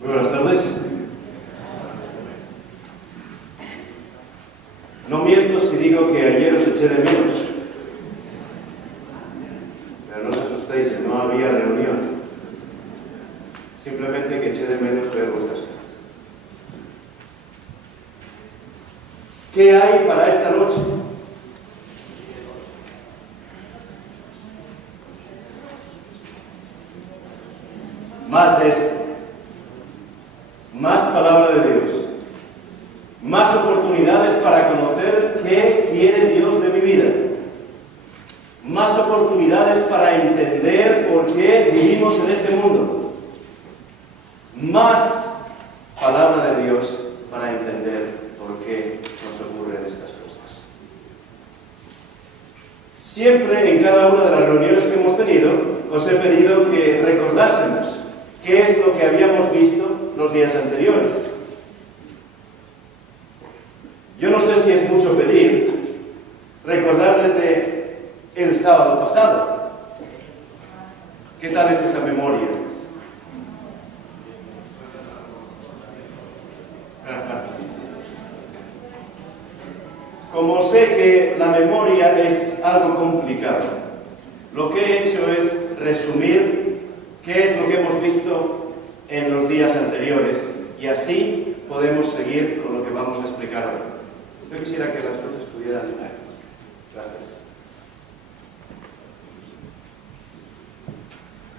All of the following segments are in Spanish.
Muy buenas tardes. No miento si digo que ayer os eché de menos. Pero no os asustéis, no había reunión. Simplemente que eché de menos ver vuestras caras. ¿Qué hay para esta noche? Más de esto. Más palabra de Dios. Más oportunidades para conocer qué quiere Dios de mi vida. Más oportunidades para entender por qué vivimos en este mundo. Más palabra de Dios para entender por qué nos ocurren estas cosas. Siempre en cada una de las reuniones que hemos tenido, os he pedido que recordásemos qué es lo que habíamos visto los días anteriores. Yo no sé si es mucho pedir recordarles de el sábado pasado. ¿Qué tal es esa memoria? Como sé que la memoria es algo complicado, lo que he hecho es resumir qué es lo que hemos visto en los días anteriores y así podemos seguir con lo que vamos a explicar hoy. Yo quisiera que las luces pudieran... Gracias.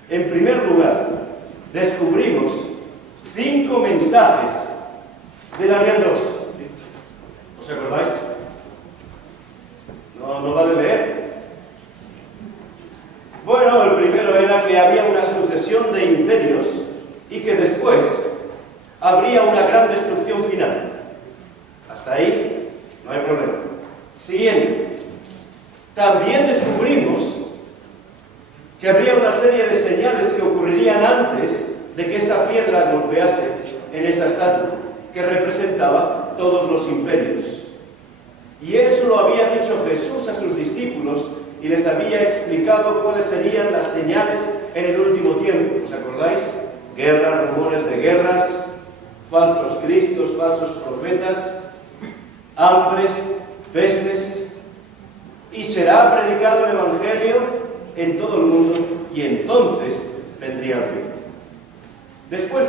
En primer lugar, descubrimos 5 mensajes de Daniel 2. ¿Os acordáis? No vale leer. Bueno, el primero era que había una sucesión de imperios y que después habría una gran destrucción final. Hasta ahí no hay problema. Siguiente. También descubrimos que habría una serie de señales que ocurrirían antes de que esa piedra golpease en esa estatua, que representaba todos los imperios. Y eso lo había dicho Jesús a sus discípulos y les había explicado cuáles serían las señales en el último tiempo. ¿Os acordáis? Guerras, rumores de guerras, falsos cristos, falsos profetas, hambres, pestes, y será predicado el Evangelio en todo el mundo y entonces vendría el fin. Después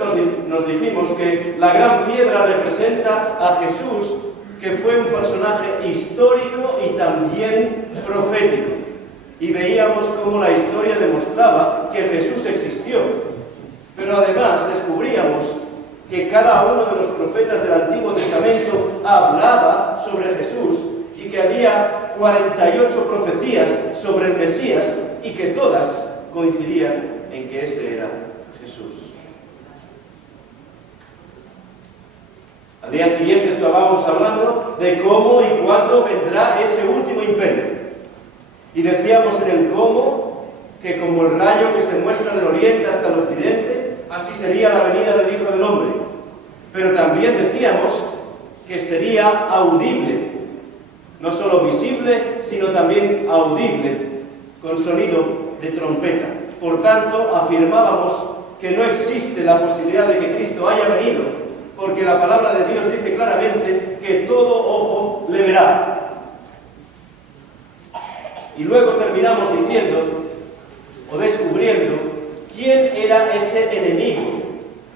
nos dijimos que la gran piedra representa a Jesús, que fue un personaje histórico y también profético. Y veíamos cómo la historia demostraba que Jesús existió. Pero además descubríamos que cada uno de los profetas del Antiguo Testamento hablaba sobre Jesús y que había 48 profecías sobre el Mesías y que todas coincidían en que ese era Jesús. Al día siguiente estábamos hablando de cómo y cuándo vendrá ese último imperio. Y decíamos en el cómo que como el rayo que se muestra del oriente hasta el occidente, así sería la venida del Hijo del Hombre. Pero también decíamos que sería audible, no solo visible, sino también audible, con sonido de trompeta. Por tanto, afirmábamos que no existe la posibilidad de que Cristo haya venido, porque la palabra de Dios dice claramente que todo ojo le verá. Y luego terminamos diciendo, o descubriendo, quién era ese enemigo,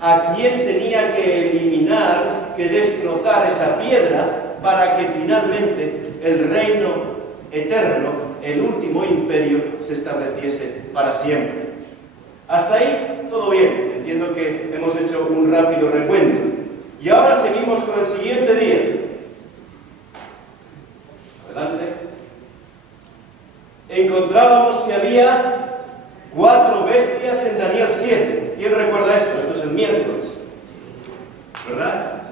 a quién tenía que eliminar, que destrozar esa piedra, para que finalmente el reino eterno, el último imperio, se estableciese para siempre. Hasta ahí, todo bien. Entiendo que hemos hecho un rápido recuento. Y ahora seguimos con el siguiente día. Adelante. Encontrábamos que había 4 bestias en Daniel 7. ¿Quién recuerda esto? Esto es el miércoles, ¿verdad?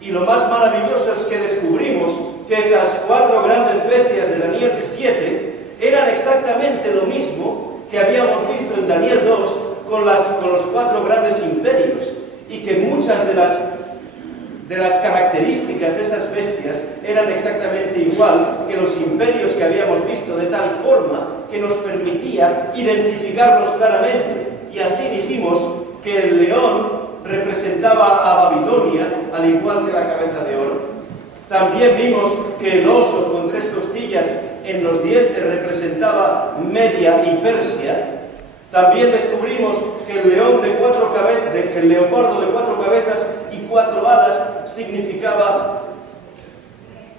Y lo más maravilloso es que descubrimos que esas 4 grandes bestias de Daniel 7 eran exactamente lo mismo que habíamos visto en Daniel 2 con los 4 grandes imperios, y que muchas de las características de esas bestias eran exactamente igual que los imperios que habíamos visto, de tal forma que nos permitía identificarlos claramente. Y así dijimos que el león representaba representaba a Babilonia, al igual que la cabeza de oro. También vimos que el oso con 3 costillas en los dientes representaba Media y Persia. También descubrimos que el leopardo de 4 cabezas y 4 alas significaba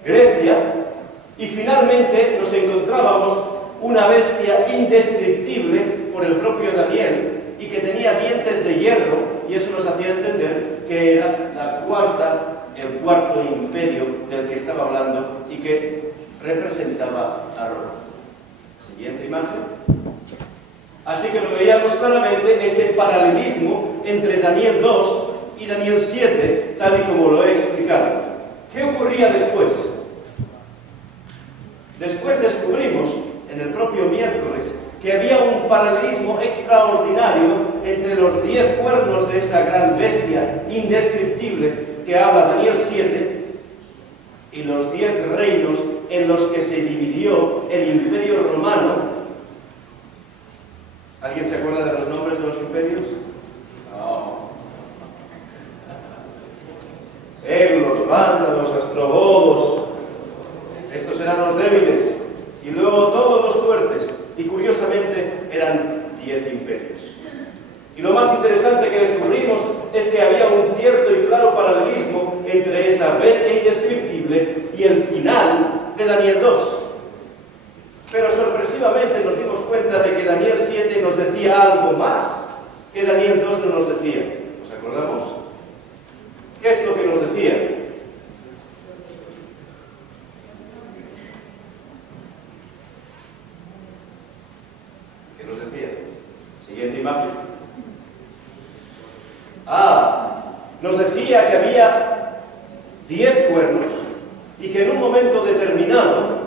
Grecia. Y finalmente nos encontrábamos una bestia indescriptible por el propio Daniel y que tenía dientes de hierro, y eso nos hacía entender que era el cuarto imperio del que estaba hablando y que representaba a Roma. Siguiente imagen. Así que lo veíamos claramente ese paralelismo entre Daniel 2 y Daniel 7, tal y como lo he explicado. ¿Qué ocurría después? Después descubrimos, en el propio miércoles, que había un paralelismo extraordinario entre los 10 cuernos de esa gran bestia indescriptible que habla Daniel 7 y los 10 reinos en los que se dividió el imperio romano. ¿Alguien se acuerda de los nombres de los imperios? No. Eulos, vándalos, ostrogodos. Estos eran los débiles. Y luego todos los fuertes. Y curiosamente eran 10 imperios. Y lo más interesante que descubrimos es que había un cierto y claro paralelismo entre esa bestia indescriptible y el final de Daniel 2. Pero sorpresivamente nos dimos cuenta de que Daniel 7 nos decía algo más que Daniel 2 no nos decía. ¿Nos acordamos? ¿Qué es lo que nos decía? ¿Qué nos decía? Siguiente imagen. Nos decía que había 10 cuernos y que en un momento determinado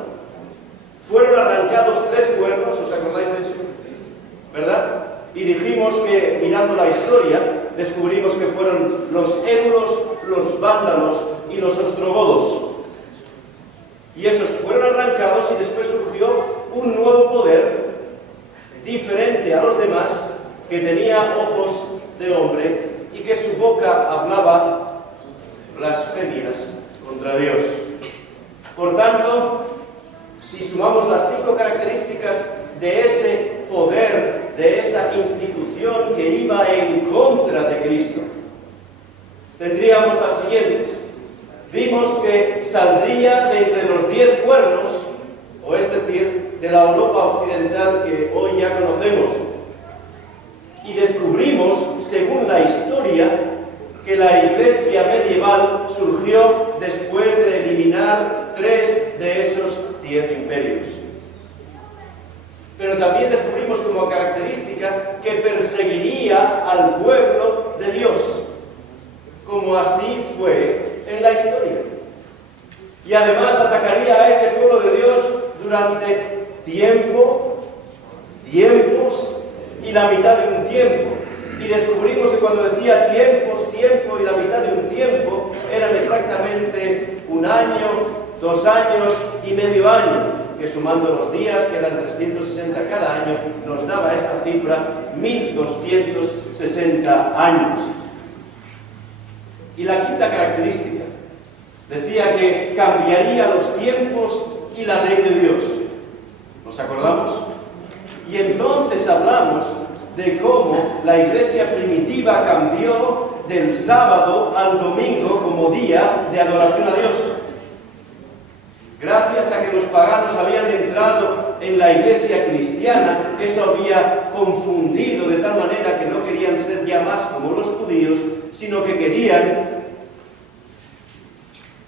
fueron arrancados 3 cuernos. ¿Os acordáis de eso? ¿Verdad? Y dijimos que, mirando la historia, descubrimos que fueron los éulos, los vándalos y los ostrogodos. Y esos fueron arrancados y después surgió un nuevo poder, diferente a los demás, que tenía ojos de hombre y que su boca hablaba blasfemias contra Dios. Por tanto, si sumamos las 5 características de ese poder, de esa institución que iba en contra de Cristo, tendríamos las siguientes. Vimos que saldría de entre los 10 cuernos, o es decir, de la Europa occidental que hoy ya conocemos. Y descubrimos, según la historia, que la iglesia medieval surgió después de eliminar 3 de esos 10 imperios. Pero también descubrimos como característica que perseguiría al pueblo de Dios, como así fue en la historia. Y además atacaría a ese pueblo de Dios durante tiempos y la mitad de un tiempo. Y descubrimos que cuando decía tiempos, tiempo y la mitad de un tiempo, eran exactamente 1 año, 2 años y medio año, que sumando los días, que eran 360 cada año, nos daba esta cifra, 1260 años. Y la quinta característica, decía que cambiaría los tiempos y la ley de Dios. ¿Nos acordamos? Y entonces hablamos de cómo la iglesia primitiva cambió del sábado al domingo como día de adoración a Dios. Gracias a que los paganos habían entrado en la iglesia cristiana, eso había confundido de tal manera que no querían ser ya más como los judíos, sino que querían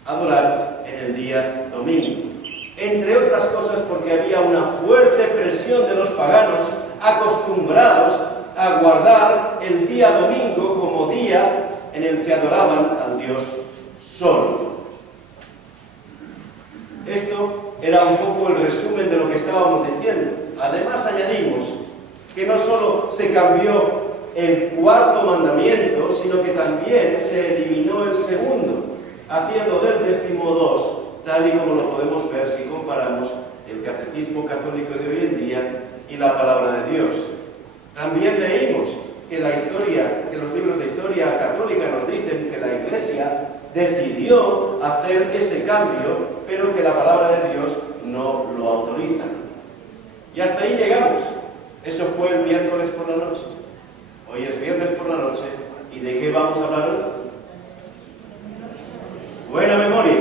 adorar en el día domingo. Entre otras cosas porque había una fuerte presión de los paganos acostumbrados a guardar el día domingo como día en el que adoraban al Dios solo. Esto era un poco el resumen de lo que estábamos diciendo. Además añadimos que no solo se cambió el 4º mandamiento, sino que también se eliminó el 2º, haciendo del 12º, tal y como lo podemos ver si comparamos el catecismo católico de hoy en día y la palabra de Dios. También leímos que la historia, que los libros de historia católica nos dicen decidió hacer ese cambio, pero que la palabra de Dios no lo autoriza. Y hasta ahí llegamos. Eso fue el miércoles por la noche. Hoy es viernes por la noche. ¿Y de qué vamos a hablar hoy? Buena memoria.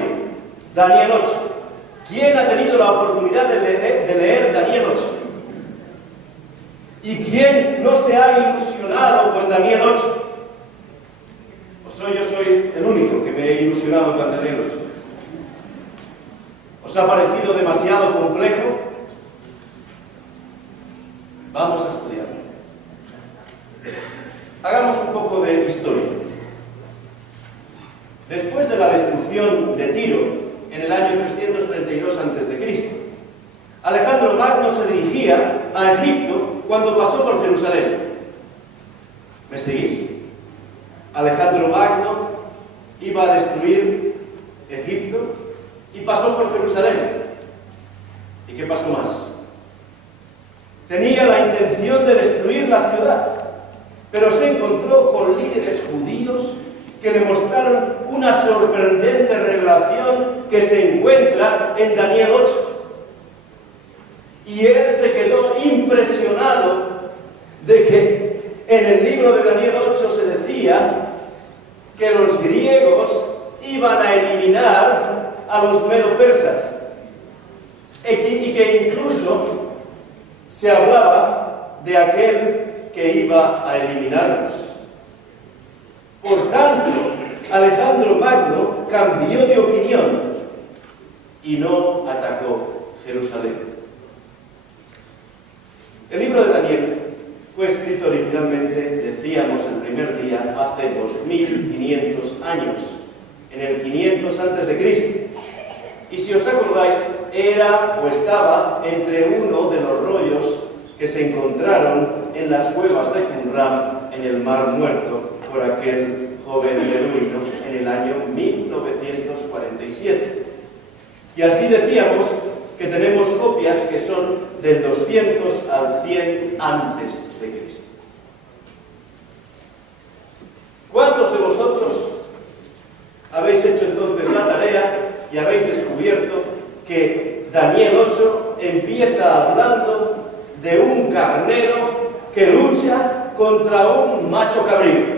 Daniel 8. ¿Quién ha tenido la oportunidad de leer Daniel 8? ¿Y quién no se ha ilusionado con Daniel 8? Yo soy el único que me he ilusionado con Daniel 8. ¿Os ha parecido demasiado complejo? Vamos a estudiarlo. Hagamos un poco de historia. Después de la destrucción de Tiro, en el año 332 a.C., Alejandro Magno se dirigía a Egipto cuando pasó por Jerusalén. ¿Me seguís? Alejandro Magno iba a destruir Egipto y pasó por Jerusalén. ¿Y qué pasó más? Tenía la intención de destruir la ciudad, pero se encontró con líderes judíos que le mostraron una sorprendente revelación que se encuentra en Daniel 8. Y él se quedó impresionado de que en el libro de Daniel 8 se decía que los griegos iban a eliminar a los medo-persas y que incluso se hablaba de aquel que iba a eliminarlos. Por tanto, Alejandro Magno cambió de opinión y no atacó Jerusalén. El libro de Daniel fue escrito originalmente, decíamos el primer día, hace 2500 años, en el 500 a.C. Y si os acordáis, era o estaba entre uno de los rollos que se encontraron en las cuevas de Qumran, en el Mar Muerto, por aquel joven beduino en el año 1947. Y así decíamos que tenemos copias que son del 200 al 100 antes de Cristo. ¿Cuántos de vosotros habéis hecho entonces la tarea y habéis descubierto que Daniel 8 empieza hablando de un carnero que lucha contra un macho cabrío?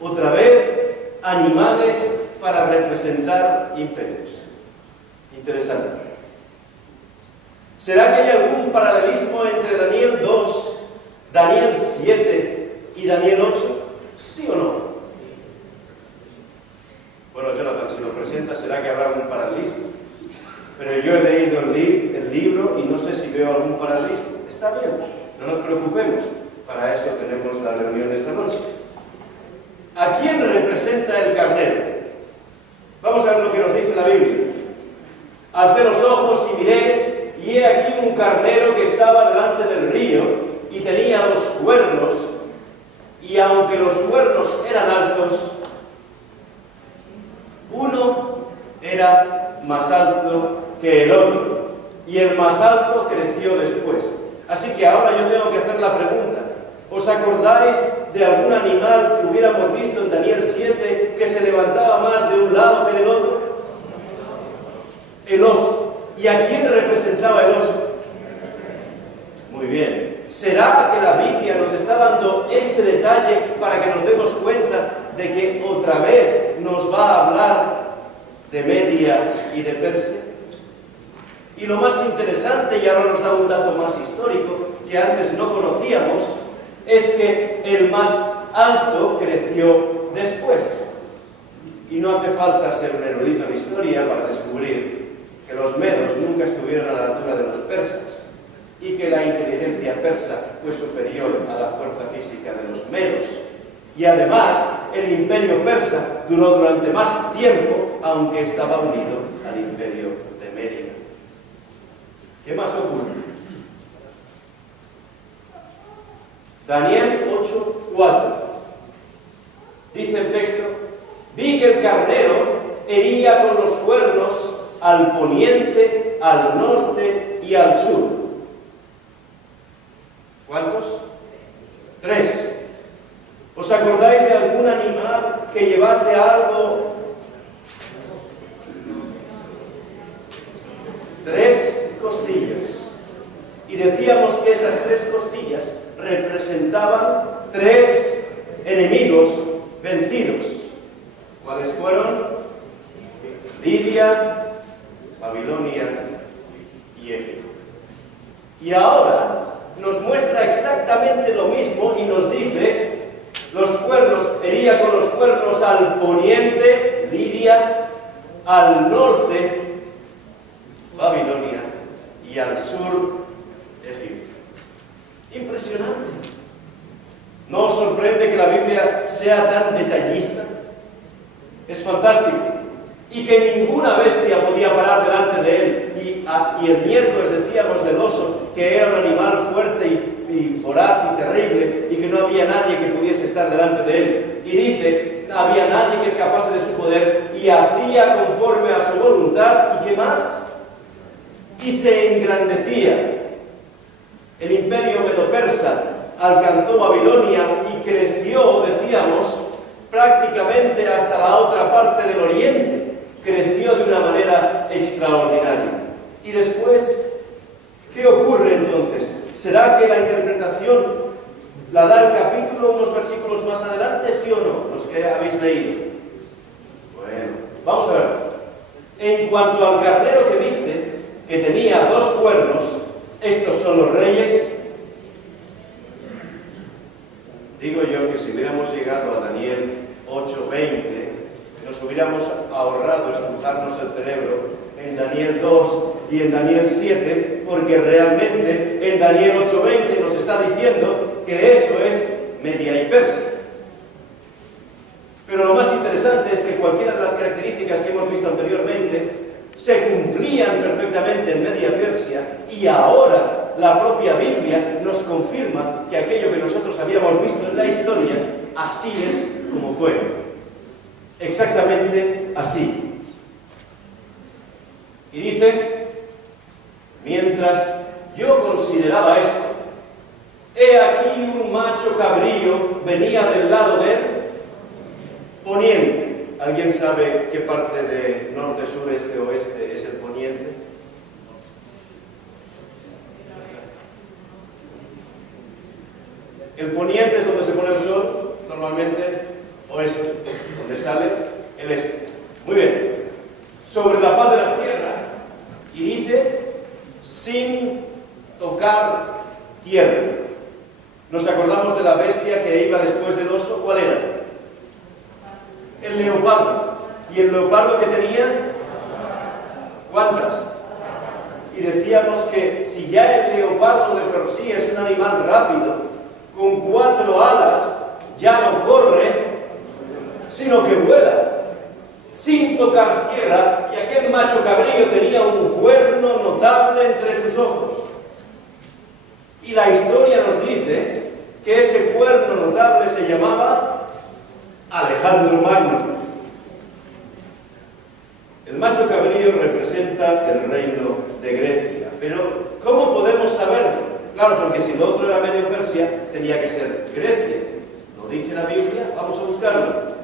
Otra vez, animales para representar imperios. Interesante. ¿Será que hay algún paralelismo entre Daniel 2, Daniel 7 y Daniel 8? ¿Sí o no? Bueno, Jonathan, si lo presenta, ¿será que habrá algún paralelismo? Pero yo he leído el libro y no sé si veo algún paralelismo. Está bien, no nos preocupemos. Para eso tenemos la reunión de esta noche. ¿A quién representa el carnero? Vamos a ver lo que nos dice la Biblia. Alcé los ojos y miré, y he aquí un carnero que estaba delante del río, y tenía 2 cuernos, y aunque los cuernos eran altos, uno era más alto que el otro, y el más alto creció después. Así que ahora yo tengo que hacer la pregunta: ¿os acordáis de algún animal que hubiéramos visto en Daniel 7 que se levantaba más de un lado que del otro? El oso. ¿Y a quién representaba el oso? Muy bien. ¿Será que la Biblia nos está dando ese detalle para que nos demos cuenta de que otra vez nos va a hablar de Media y de Persia? Y lo más interesante, y ahora nos da un dato más histórico que antes no conocíamos, es que el más alto creció después. Y no hace falta ser un erudito en historia para descubrir que los medos nunca estuvieron a la altura de los persas y que la inteligencia persa fue superior a la fuerza física de los medos. Y además, el imperio persa duró durante más tiempo, aunque estaba unido al imperio de Media. ¿Qué más ocurre? Daniel 8:4. Dice el texto: vi que el carnero hería con los cuernos al poniente, al norte y al sur. ¿Cuántos? 3. ¿Os ¿Os acordáis de algún animal que llevase algo? 3 costillas. Y decíamos que esas 3 costillas representaban 3 enemigos vencidos. ¿Cuáles fueron? Lidia, Babilonia y Egipto. Y ahora nos muestra exactamente lo mismo y nos dice: los cuernos, hería con los cuernos al poniente, Lidia, al norte, Babilonia, y al sur, Egipto. Impresionante. ¿No os sorprende que la Biblia sea tan detallista? Es fantástico. Y que ninguna bestia podía parar delante de él. Y el miércoles decíamos del oso que era un animal fuerte y voraz y terrible, y que no había nadie que pudiese estar delante de él. Y dice, no había nadie que escapase de su poder, y hacía conforme a su voluntad. ¿Y qué más? Y se engrandecía. El imperio medo-persa alcanzó Babilonia y creció, decíamos, prácticamente hasta la otra parte del oriente. Creció de una manera extraordinaria. Y después, ¿qué ocurre entonces? ¿Será que la interpretación la da el capítulo unos versículos más adelante, sí o no? Los que habéis leído. Bueno, vamos a ver. En cuanto al carnero que viste, que tenía 2 cuernos, estos son los reyes. Digo yo que si hubiéramos llegado a Daniel 8:20, nos hubiéramos ahorrado estrujarnos el cerebro en Daniel 2 y en Daniel 7, porque realmente en Daniel 8:20 nos está diciendo que eso es Media y Persia. Pero lo más interesante es que cualquiera de las características que hemos visto anteriormente se cumplían perfectamente en Media Persia, y ahora la propia Biblia nos confirma que aquello que nosotros habíamos visto en la historia, así es como fue. Exactamente así. Y dice: mientras yo consideraba esto, he aquí un macho cabrío venía del lado del poniente. ¿Alguien sabe qué parte de norte, sur, este, oeste es el poniente? El poniente es donde se pone el sol, normalmente oeste, donde sale el este. Muy bien. Sobre la faz de la tierra, y dice, sin tocar tierra. ¿Nos acordamos de la bestia que iba después del oso? ¿Cuál era? El leopardo. ¿Y el leopardo que tenía? ¿Cuántas? Y decíamos que si ya el leopardo de por sí es un animal rápido, con 4 alas, ya no corre, sino que vuela, sin tocar tierra, y aquel macho cabrío tenía un cuerno notable entre sus ojos. Y la historia nos dice que ese cuerno notable se llamaba Alejandro Magno. El macho cabrío representa el reino de Grecia. Pero, ¿cómo podemos saberlo? Claro, porque si lo otro era Medio Persia, tenía que ser Grecia. ¿Lo dice la Biblia? Vamos a buscarlo.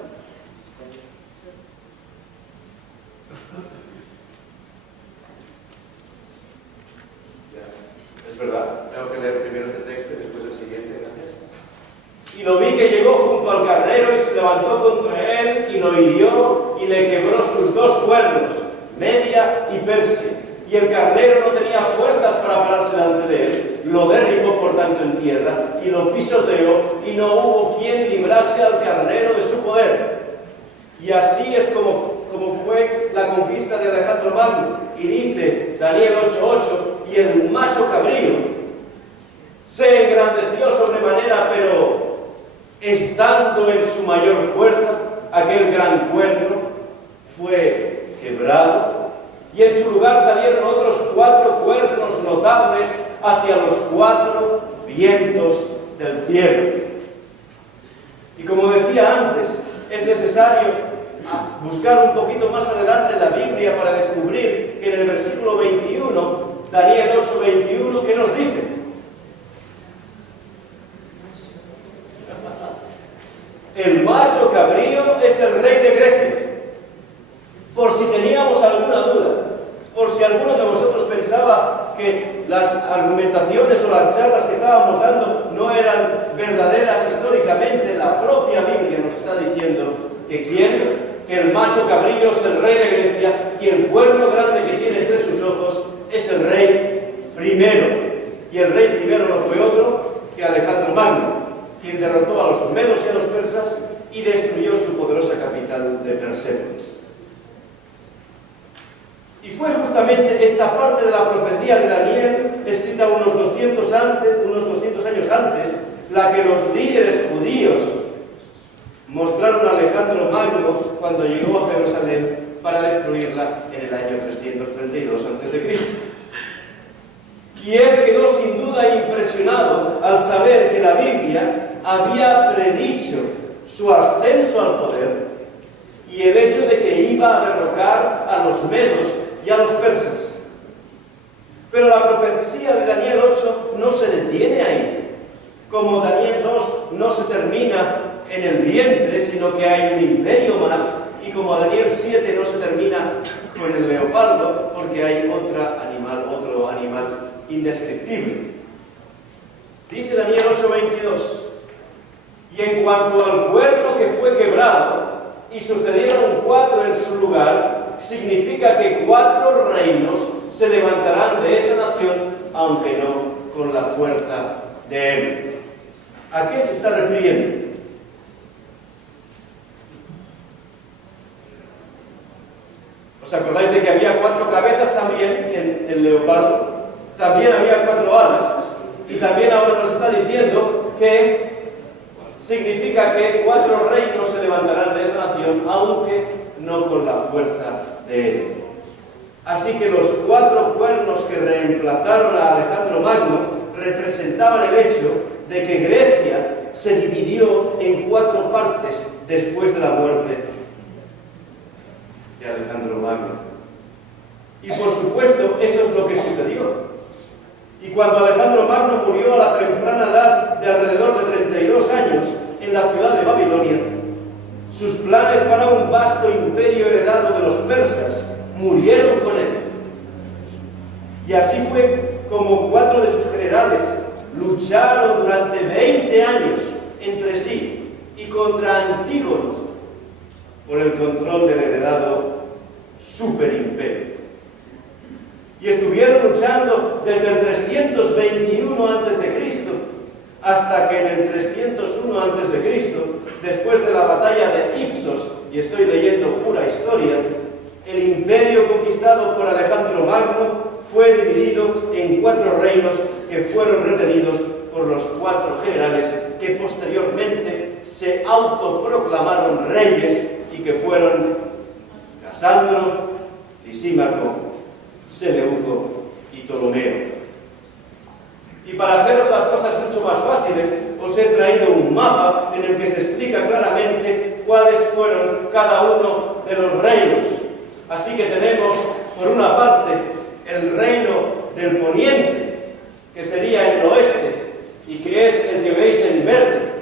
Es verdad, tengo que leer primero este texto y después el siguiente, gracias. Y lo vi que llegó junto al carnero y se levantó contra él y lo hirió y le quebró sus 2 cuernos, Media y Persia. Y el carnero no tenía fuerzas para pararse delante de él. Lo derribó por tanto en tierra y lo pisoteó, y no hubo quien librase al carnero de su poder. Y así es como fue la conquista de Alejandro Magno. Y dice Daniel 8:8, y el macho cabrío se engrandeció sobremanera, pero estando en su mayor fuerza, aquel gran cuerno fue quebrado, y en su lugar salieron otros 4 cuernos notables hacia los 4 vientos del cielo. Y como decía antes, es necesario buscar un poquito más adelante en la Biblia para descubrir que en el versículo 21, Daniel 8:21, ¿qué nos dice? el macho cabrío es el rey de Grecia. Por si teníamos alguna duda, por si alguno de vosotros pensaba que las argumentaciones o las charlas que estábamos dando no eran verdaderas históricamente, la propia Biblia nos está diciendo que el macho cabrío es el rey de Grecia y el cuerno grande que tiene entre sus ojos es el rey primero. Y el rey primero no fue otro que Alejandro Magno, quien derrotó a los medos y a los persas y destruyó su poderosa capital de Persépolis. Y fue justamente esta parte de la profecía de Daniel, escrita unos 200 años antes, la que los líderes judíos mostraron a Alejandro Magno cuando llegó a Jerusalén para destruirla en el año 332 a.C. Y él quedó sin duda impresionado al saber que la Biblia había predicho su ascenso al poder y el hecho de que iba a derrocar a los medos y a los persas. Pero la profecía de Daniel 8 no se detiene ahí. Como Daniel 2 no se termina en el vientre, sino que hay un imperio más, y como Daniel 7 no se termina con el leopardo, porque hay otro animal indescriptible. Dice Daniel 8:22: y en cuanto al cuerno que fue quebrado, y sucedieron 4 en su lugar, significa que 4 reinos se levantarán de esa nación, aunque no con la fuerza de él. ¿A qué se está refiriendo? ¿Os acordáis de que había 4 cabezas también en el leopardo? También había 4 alas. Y también ahora nos está diciendo que significa que 4 reinos se levantarán de esa nación, aunque no con la fuerza de él. Así que los 4 cuernos que reemplazaron a Alejandro Magno representaban el hecho de que Grecia se dividió en 4 partes después de la muerte de Alejandro Magno. Y por supuesto, eso es lo que sucedió. Y cuando Alejandro Magno murió a la temprana edad de alrededor de 32 años en la ciudad de Babilonia, sus planes para un vasto imperio heredado de los persas murieron con él. Y así fue como 4 de sus generales lucharon durante 20 años entre sí y contra Antígono por el control del heredado superimperio. Y estuvieron luchando desde el 321 a.C. hasta que en el 301 a.C., después de la batalla de Ipsos, y estoy leyendo pura historia, el imperio conquistado por Alejandro Magno fue dividido en 4 reinos que fueron retenidos por los 4 generales que posteriormente se autoproclamaron reyes y que fueron Casandro, Lisímaco, Seleuco y Ptolomeo. Y para haceros las cosas mucho más fáciles, os he traído un mapa en el que se explica claramente cuáles fueron cada uno de los reinos. Así que tenemos, por una parte, el reino del poniente, que sería el oeste, y que es el que veis en verde,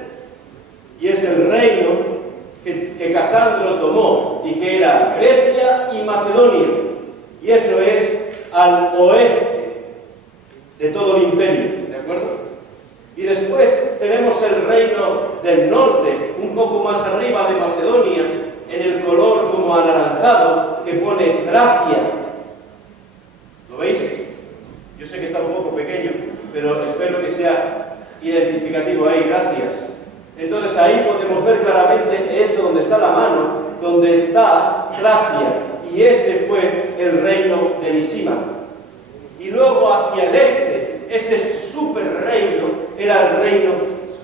y es el reino que Casandro tomó, y que era Grecia y Macedonia, y eso es al oeste de todo el imperio, ¿de acuerdo? Y después tenemos el reino del norte, un poco más arriba de Macedonia, en el color como anaranjado, que pone Tracia. ¿Lo veis? Yo sé que está un poco pequeño, pero espero que sea identificativo ahí, gracias. Entonces ahí podemos ver claramente eso donde está la mano, donde está Tracia, y ese fue el reino de Lisímaco. Y luego hacia el este, ese super reino era el reino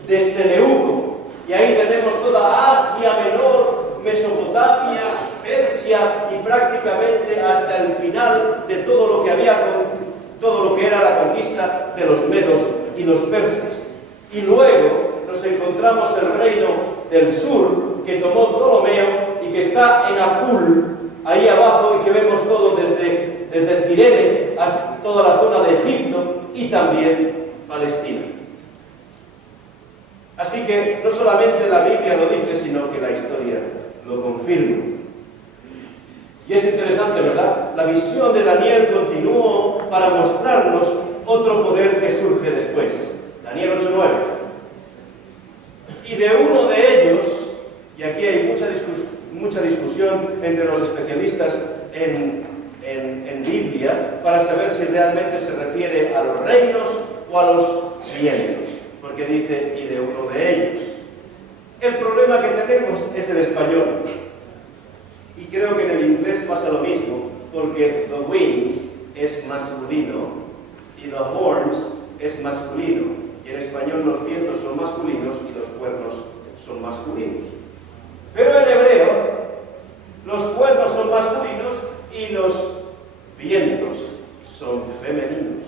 de Seleuco, y ahí tenemos toda Asia Menor, Mesopotamia, Persia y prácticamente hasta el final de todo lo que era la conquista de los medos y los persas. Y luego nos encontramos el reino del sur que tomó Ptolomeo y que está en azul ahí abajo y que vemos todo desde Cirene hasta toda la zona de Egipto y también Palestina. Así que no solamente la Biblia lo dice, sino que la historia lo confirma. Y es interesante, ¿verdad? La visión de Daniel continuó para mostrarnos otro poder que surge después. Daniel 8:9. Y de uno de ellos, y aquí hay mucha discusión entre los especialistas en Biblia para saber si realmente se refiere a los reinos o a los vientos, porque dice y de uno de ellos. El problema que tenemos es el español, y creo que en el inglés pasa lo mismo, porque the winds es masculino y the horns es masculino, y en español los vientos son masculinos y los cuernos son masculinos. Pero en hebreo los cuernos son masculinos y los vientos son femeninos.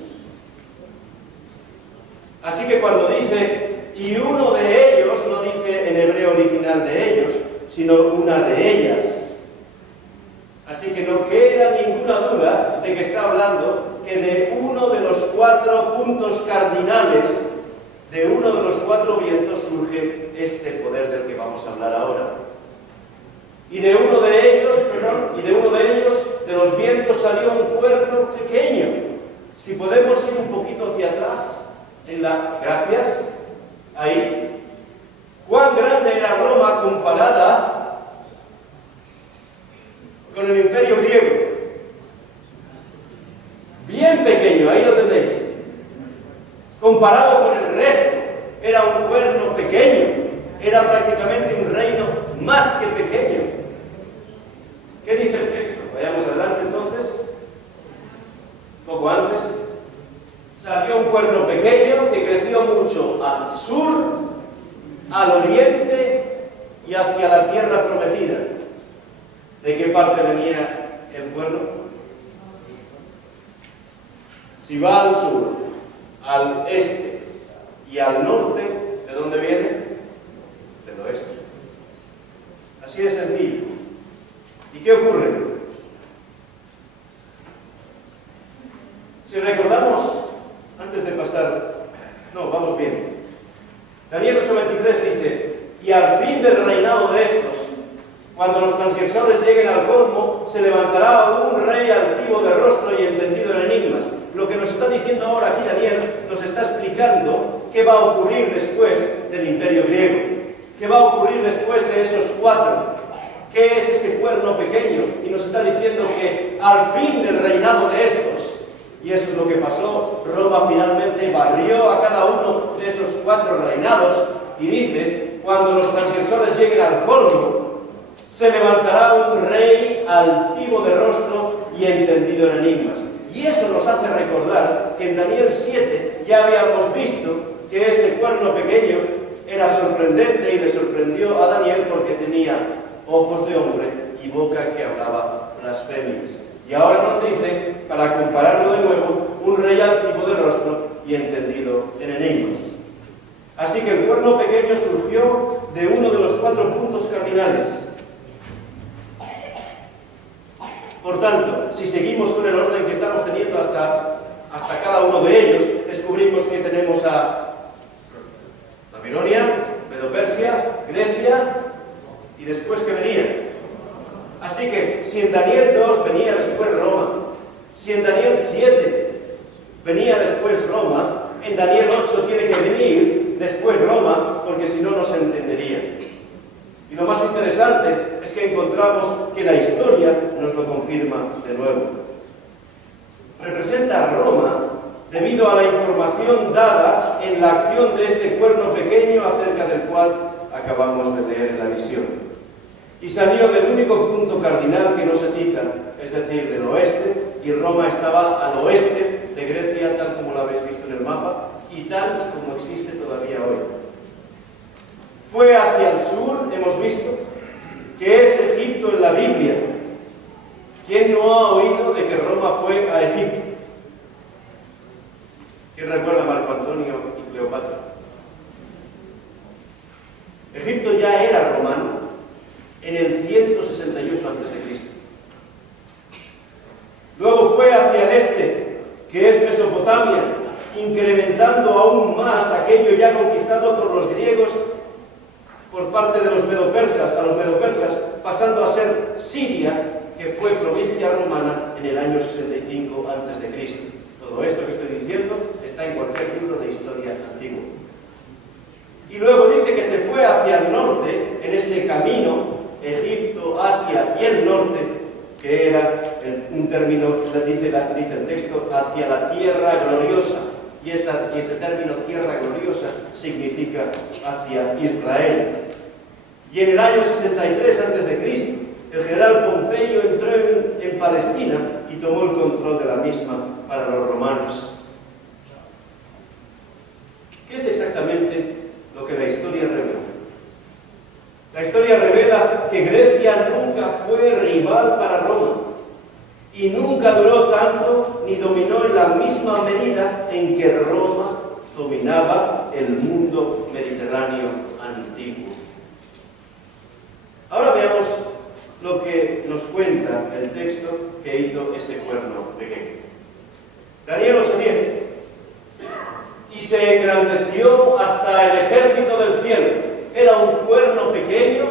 Así que cuando dice y uno de ellos, no dice en hebreo original de ellos, sino una de ellas. Así que no queda ninguna duda de que está hablando que de uno de los 4 puntos cardinales, de uno de los 4 vientos surge este poder del que vamos a hablar ahora. Y de uno de ellos, de los vientos salió un cuerno pequeño. Si podemos ir un poquito hacia atrás, gracias, ahí. ¿Cuán grande era Roma comparada con el Imperio griego? Bien pequeño, ahí lo tenéis. Comparado con el resto, era un cuerno pequeño. Era prácticamente un reino más que pequeño. ¿Qué dice el texto? Vayamos adelante entonces. Poco antes. Salió un cuerno pequeño que creció mucho al sur, al oriente y hacia la tierra prometida. ¿De qué parte venía el cuerno? Si va al sur, al este y al norte, ¿de dónde viene? Del oeste. Así de sencillo. ¿Y qué ocurre? Si recordamos, antes de pasar, vamos bien. Daniel 8:23 dice, y al fin del reinado de estos, cuando los transgresores lleguen al colmo, se levantará un rey altivo de rostro y entendido en enigmas. Lo que nos está diciendo ahora aquí Daniel, nos está explicando qué va a ocurrir después del Imperio griego. ¿Qué va a ocurrir después de esos 4? ¿Qué es ese cuerno pequeño? Y nos está diciendo que al fin del reinado de estos, y eso es lo que pasó, Roma finalmente barrió a cada uno de esos 4 reinados, y dice, cuando los transgresores lleguen al colmo, se levantará un rey altivo de rostro y entendido en enigmas. Y eso nos hace recordar que en Daniel 7 ya habíamos visto que ese cuerno pequeño era sorprendente y le sorprendió a Daniel porque tenía ojos de hombre y boca que hablaba blasfemias. Y ahora nos dice, para compararlo de nuevo, un rey altivo de rostro y entendido en enigmas. Así que el cuerno pequeño surgió de uno de los 4 puntos cardinales. Por tanto, si seguimos con el orden que estamos teniendo hasta cada uno de ellos, descubrimos que tenemos a Babilonia, Medo-Persia, Grecia, y después que venía. Así que si en Daniel 2 venía después Roma, si en Daniel 7 venía después Roma, en Daniel 8 tiene que venir después Roma, porque si no, no se entendería. Y lo más interesante es que encontramos que la historia nos lo confirma de nuevo. Representa a Roma debido a la información dada en la acción de este cuerno pequeño acerca del cual acabamos de leer en la visión. Y salió del único punto cardinal que no se cita, es decir, del oeste, y Roma estaba al oeste de Grecia, tal como lo habéis visto en el mapa, y tal como existe todavía hoy. Fue hacia el sur, hemos visto, que es Egipto en la Biblia. ¿Quién no ha oído de que Roma fue a Egipto? ¿Quién recuerda a Marco Antonio y Cleopatra? Egipto ya era romano en el 168 a.C. Luego fue hacia el este, que es Mesopotamia, incrementando aún más aquello ya conquistado por los griegos por parte de los medopersas, pasando a ser Siria, que fue provincia romana en el año 65 a.C. Todo esto que estoy diciendo está en cualquier libro de historia antigua. Y luego dice que se fue hacia el norte, en ese camino, Egipto, Asia y el norte, que era un término, dice el texto, hacia la tierra gloriosa. Y ese término tierra gloriosa significa hacia Israel. Y en el año 63 a.C., el general Pompeyo entró en Palestina y tomó el control de la misma para los romanos. ¿Qué es exactamente lo que la historia revela? La historia revela que Grecia nunca fue rival para Roma y nunca duró tanto ni dominó en la misma medida en que Roma dominaba el mundo mediterráneo antiguo. Ahora veamos lo que nos cuenta el texto que hizo ese cuerno pequeño. Daniel 8:10. Y se engrandeció hasta el ejército del cielo. Era un cuerno pequeño,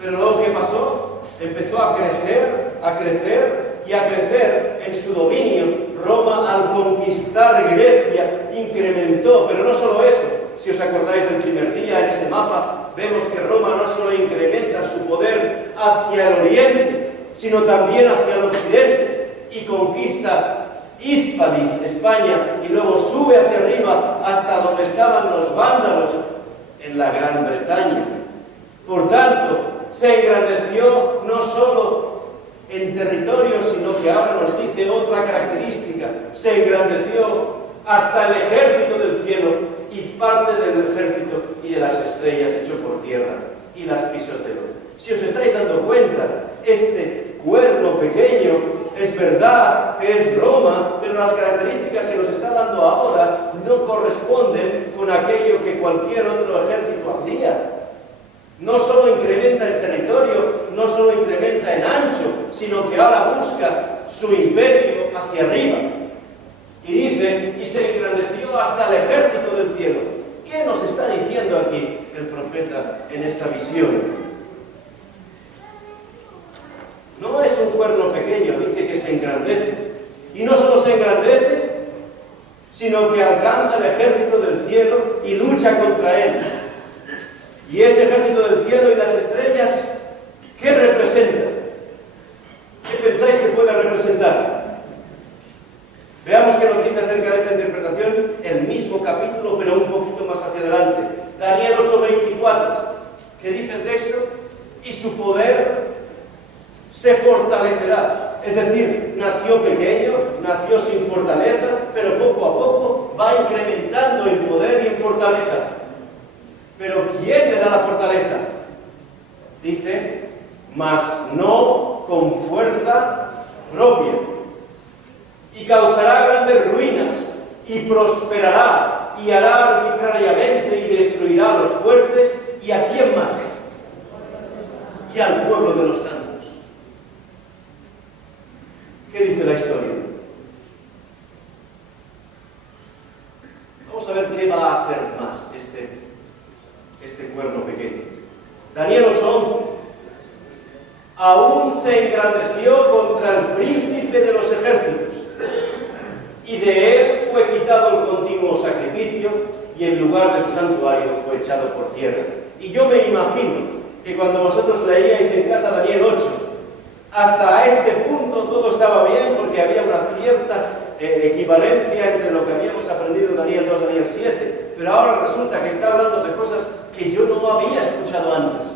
pero luego ¿qué pasó? Empezó a crecer y a crecer en su dominio. Roma, al conquistar Grecia, incrementó, pero no solo eso. Si os acordáis del primer día, en ese mapa, vemos que Roma no solo incrementa su poder hacia el oriente, sino también hacia el occidente, y conquista Hispalis, España, y luego sube hacia arriba hasta donde estaban los vándalos, en la Gran Bretaña. Por tanto, se engrandeció no solo en territorio, sino que ahora nos dice otra característica: se engrandeció hasta el ejército del cielo y parte del ejército y de las estrellas echó por tierra y las pisoteó. Si os estáis dando cuenta, este cuerno pequeño es verdad que es Roma, pero las características que nos está dando ahora no corresponden con aquello que cualquier otro ejército hacía. No solo incrementa el territorio, no solo incrementa en ancho, sino que ahora busca su imperio hacia arriba. Y dice, y se engrandeció hasta el ejército del cielo. ¿Qué nos está diciendo aquí el profeta en esta visión? No es un cuerno pequeño, dice que se engrandece. Y no solo se engrandece, sino que alcanza el ejército del cielo y lucha contra él. Y ese ejército del cielo y las estrellas, ¿qué representa? ¿Qué pensáis que puede representar? Veamos qué nos dice acerca de esta interpretación el mismo capítulo, pero un poquito más hacia adelante. Daniel 8:24, que dice el texto, y su poder se fortalecerá. Es decir, nació pequeño, nació sin fortaleza, pero poco a poco va incrementando en poder y en fortaleza. Pero ¿quién le da la fortaleza? Dice, mas no con fuerza propia. Y causará grandes ruinas, y prosperará, y hará arbitrariamente, y destruirá a los fuertes, ¿y a quién más? Y al pueblo de los santos. ¿Qué dice la historia? Vamos a ver qué va a hacer más este cuerno pequeño. Daniel 8:11. Aún se engrandeció contra el príncipe de los ejércitos, y de él fue quitado el continuo sacrificio, y en lugar de su santuario fue echado por tierra. Y yo me imagino que cuando vosotros leíais en casa Daniel 8, hasta este punto todo estaba bien, porque había una cierta equivalencia entre lo que habíamos aprendido en Daniel 2 y Daniel 7, pero ahora resulta que está hablando de cosas que yo no había escuchado antes.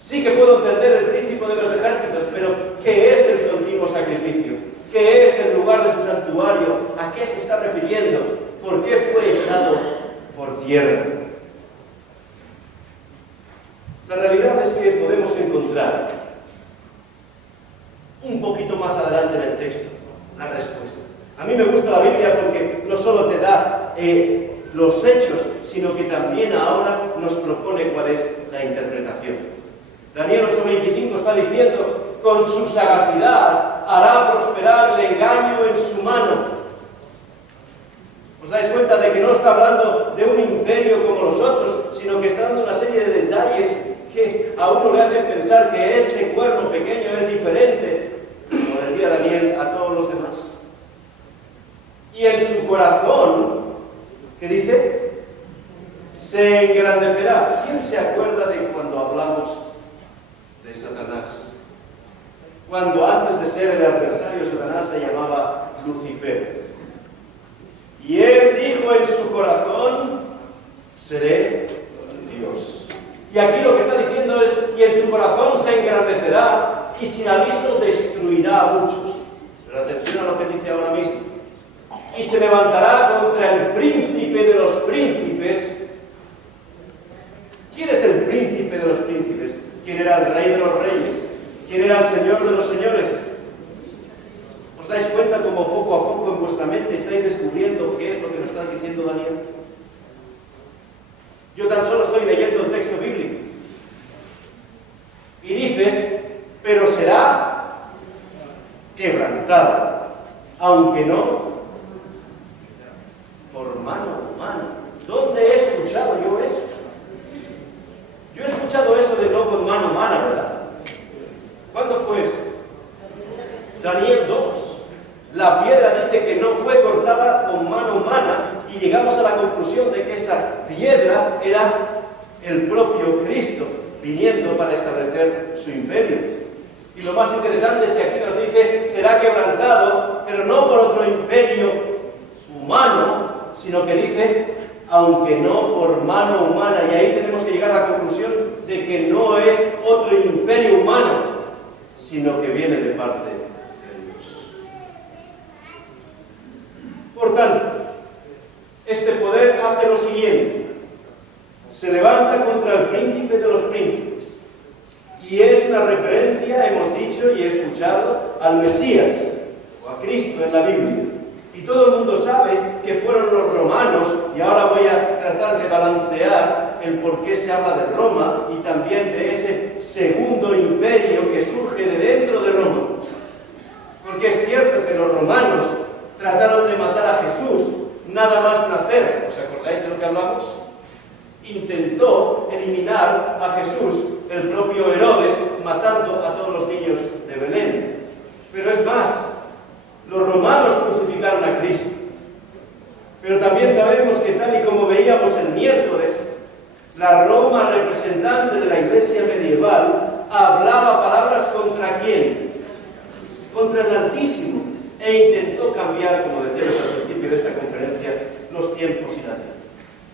Sí que puedo entender el príncipe de los ejércitos, pero ¿qué es el continuo sacrificio? ¿Qué es el lugar de su santuario? ¿A qué se está refiriendo? ¿Por qué fue echado por tierra? La realidad es que podemos encontrar un poquito más adelante en el texto la respuesta. A mí me gusta la Biblia porque no solo te da los hechos, sino que también ahora nos propone cuál es la interpretación. Daniel 8:25 está diciendo, con su sagacidad hará prosperar el engaño en su mano. ¿Os dais cuenta de que no está hablando de un imperio como los otros, sino que está dando una serie de detalles que a uno le hacen pensar que este cuerno pequeño es diferente, como decía Daniel, a todos los demás? Y en su corazón, ¿qué dice? Se engrandecerá. ¿Quién se acuerda de cuando hablamos de Satanás? Cuando antes de ser el adversario, Satanás se llamaba Lucifer. Y él dijo en su corazón, seré Dios. Y aquí lo que está diciendo es, y en su corazón se engrandecerá, y sin aviso destruirá a muchos. Pero atención a lo que dice ahora mismo. Y se levantará contra el príncipe de los príncipes. ¿Quién es el príncipe de los príncipes? ¿Quién era el rey de los reyes? ¿Quién era el señor de los señores? ¿Os dais cuenta cómo poco a poco en vuestra mente estáis descubriendo qué es lo que nos está diciendo Daniel? Yo tan solo estoy leyendo el texto bíblico. Y dice, pero será quebrantada, aunque no por mano humana. ¿Dónde he escuchado yo eso? Yo he escuchado eso de no por mano humana, ¿verdad? ¿Cuándo fue eso? Daniel 2. La piedra dice que no fue cortada con mano humana y llegamos a la conclusión de que esa piedra era el propio Cristo viniendo para establecer su imperio. Y lo más interesante es que aquí nos dice será quebrantado, pero no por otro imperio humano, sino que dice aunque no por mano humana. Y ahí tenemos que llegar a la conclusión de que no es otro imperio humano, sino que viene de parte de Dios. Por tanto, este poder hace lo siguiente: se levanta contra el príncipe de los príncipes, y es una referencia, hemos dicho y he escuchado, al Mesías o a Cristo en la Biblia. Y todo el mundo sabe que fueron los romanos, y ahora voy a tratar de balancear el por qué se habla de Roma y también de ese segundo imperio que surge de dentro de Roma. Porque es cierto que los romanos trataron de matar a Jesús nada más nacer. ¿Os acordáis de lo que hablamos? Intentó eliminar a Jesús el propio Herodes, matando a todos los niños de Belén. Pero es más, los romanos crucificaron a Cristo. Pero también sabemos que, tal y como veíamos el miércoles, la Roma representante de la iglesia medieval hablaba palabras ¿contra quién? Contra el Altísimo, e intentó cambiar, como decíamos al principio de esta conferencia, los tiempos y la vida.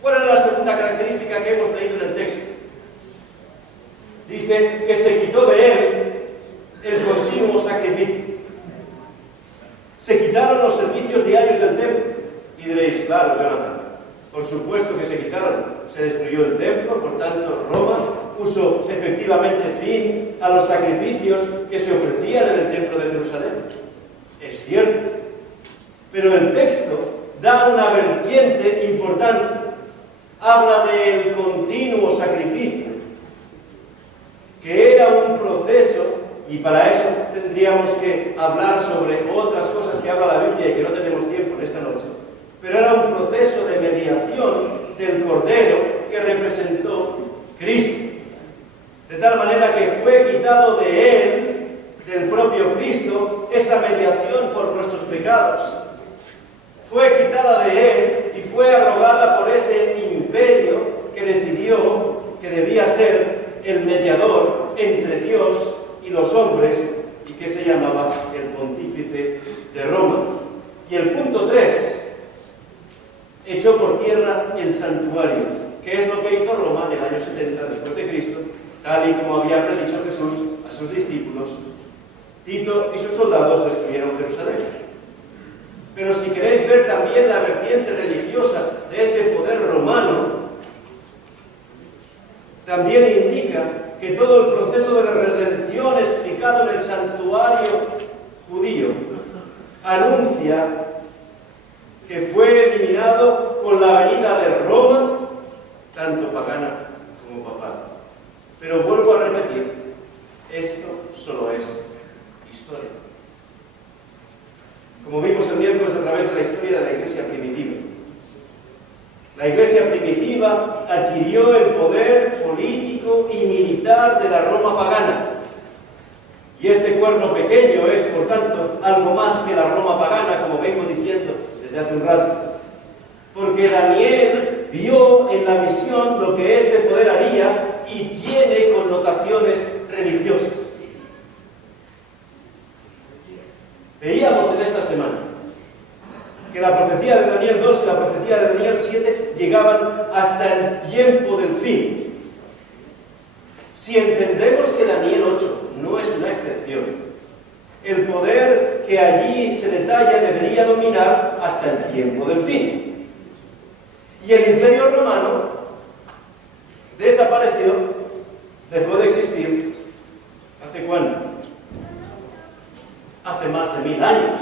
¿Cuál era la segunda característica que hemos leído en el texto? Dice que se quitó de él el continuo sacrificio. Se quitaron los servicios diarios del templo. Y diréis, claro, Jonathan, por supuesto que se quitaron. Se destruyó el templo, por tanto Roma puso efectivamente fin a los sacrificios que se ofrecían en el templo de Jerusalén. Es cierto. Pero el texto da una vertiente importante. Habla del continuo sacrificio, que era un proceso, y para eso tendríamos que hablar sobre otras cosas que habla la Biblia y que no tenemos tiempo en esta noche. Pero era un proceso de mediación del Cordero que representó Cristo. De tal manera que fue quitado de él, del propio Cristo, esa mediación por nuestros pecados. Fue quitada de él y fue arrogada por ese imperio que decidió que debía ser el mediador entre Dios y los hombres, y que se llamaba el Pontífice de Roma. Y el punto 3, echó por tierra el santuario, que es lo que hizo Roma en el año 70 después de Cristo, tal y como había predicho Jesús a sus discípulos. Tito y sus soldados destruyeron Jerusalén. Pero si queréis ver también la vertiente religiosa de ese poder romano, también indica que todo el proceso de redención explicado en el santuario judío anuncia que fue eliminado con la venida de Roma, tanto pagana como papal. Pero vuelvo a repetir, esto solo es historia. Como vimos el miércoles a través de la historia de la iglesia primitiva. La iglesia primitiva adquirió el poder político y militar de la Roma pagana. Y este cuerno pequeño es, por tanto, algo más que la Roma pagana, como vengo diciendo desde hace un rato. Porque Daniel vio en la visión lo que este poder haría y tiene connotaciones religiosas. Veíamos en esta semana que la profecía de Daniel 2 y la profecía de Daniel 7 llegaban hasta el tiempo del fin. Si entendemos que Daniel 8 no es una excepción, el poder que allí se detalla debería dominar hasta el tiempo del fin. Y el Imperio Romano desapareció, dejó de existir, ¿hace cuándo? Hace más de 1000 años.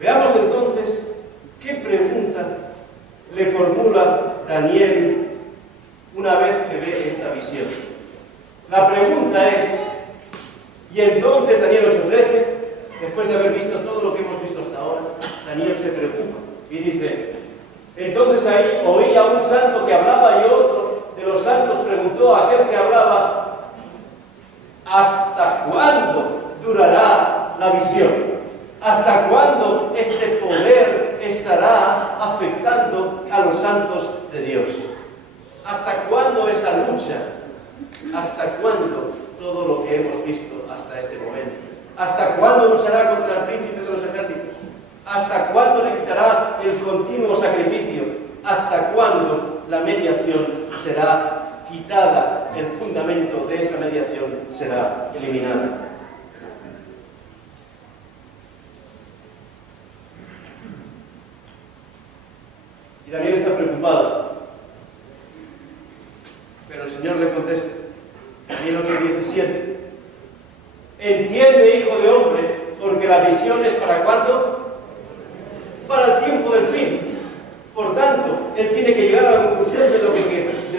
Veamos entonces qué pregunta le formula Daniel una vez que ve esta visión. La pregunta es, y entonces Daniel 8:13, después de haber visto todo lo que hemos visto hasta ahora, Daniel se preocupa y dice, entonces ahí oí a un santo que hablaba y otro de los santos preguntó a aquel que hablaba, ¿hasta cuándo durará la visión? ¿Hasta cuándo este poder estará afectando a los santos de Dios? ¿Hasta cuándo esa lucha? ¿Hasta cuándo todo lo que hemos visto hasta este momento? ¿Hasta cuándo luchará contra el príncipe de los ejércitos? ¿Hasta cuándo le quitará el continuo sacrificio? ¿Hasta cuándo la mediación será quitada? El fundamento de esa mediación será eliminada. Y Daniel está preocupado. Pero el Señor le contesta, Daniel 8:17. Entiende, hijo de hombre, porque la visión es ¿para cuándo? Para el tiempo del fin. Por tanto, él tiene que llegar a la conclusión de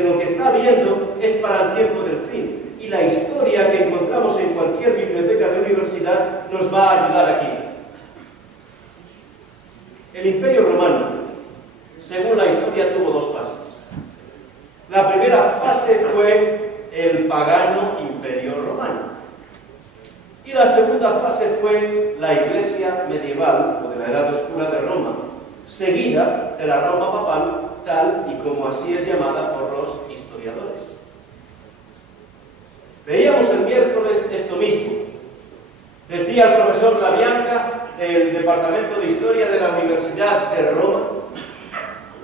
lo que está viendo es para el tiempo del fin. Y la historia que encontramos en cualquier biblioteca de universidad nos va a ayudar aquí. El Imperio Romano, según la historia, tuvo dos fases. La primera fase fue el pagano Imperio Romano. Y la segunda fase fue la Iglesia medieval, o de la Edad Oscura de Roma, seguida de la Roma papal, tal y como así es llamada por los historiadores. Veíamos el miércoles esto mismo. Decía el profesor Labianca, del Departamento de Historia de la Universidad de Roma,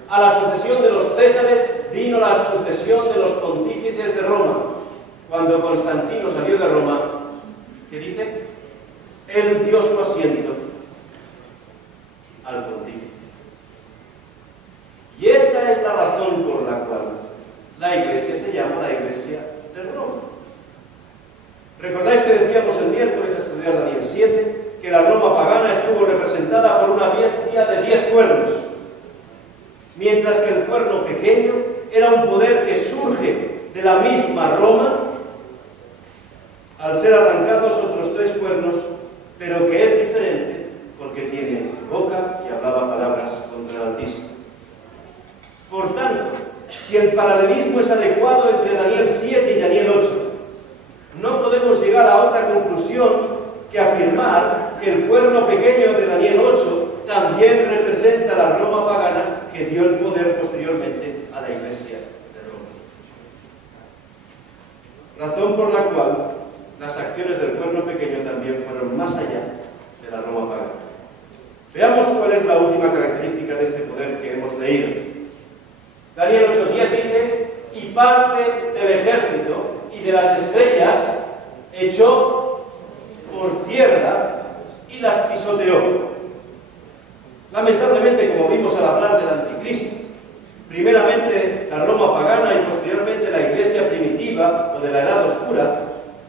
a la sucesión de los Césares vino la sucesión de los pontífices de Roma. Cuando Constantino salió de Roma, ¿qué dice? Él dio su asiento al pontífice. Y esta es la razón por la cual la Iglesia se llama la Iglesia de Roma. ¿Recordáis que decíamos el miércoles a estudiar Daniel 7 que la Roma pagana estuvo representada por una bestia de 10 cuernos? Mientras que el cuerno pequeño era un poder que surge de la misma Roma, al ser arrancados otros 3 cuernos, pero que es diferente porque tiene boca y hablaba palabras contra el Altísimo. Por tanto, si el paralelismo es adecuado entre Daniel 7 y Daniel 8, no podemos llegar a otra conclusión que afirmar que el cuerno pequeño de Daniel 8 también representa la Roma pagana que dio el poder posteriormente a la Iglesia de Roma. Razón por la cual las acciones del cuerno pequeño también fueron más allá de la Roma pagana. Veamos cuál es la última característica de este poder que hemos leído. Daniel 8:10 dice, y parte del ejército y de las estrellas echó por tierra y las pisoteó. Lamentablemente, como vimos al hablar del anticristo, primeramente la Roma pagana y posteriormente la Iglesia primitiva o de la Edad Oscura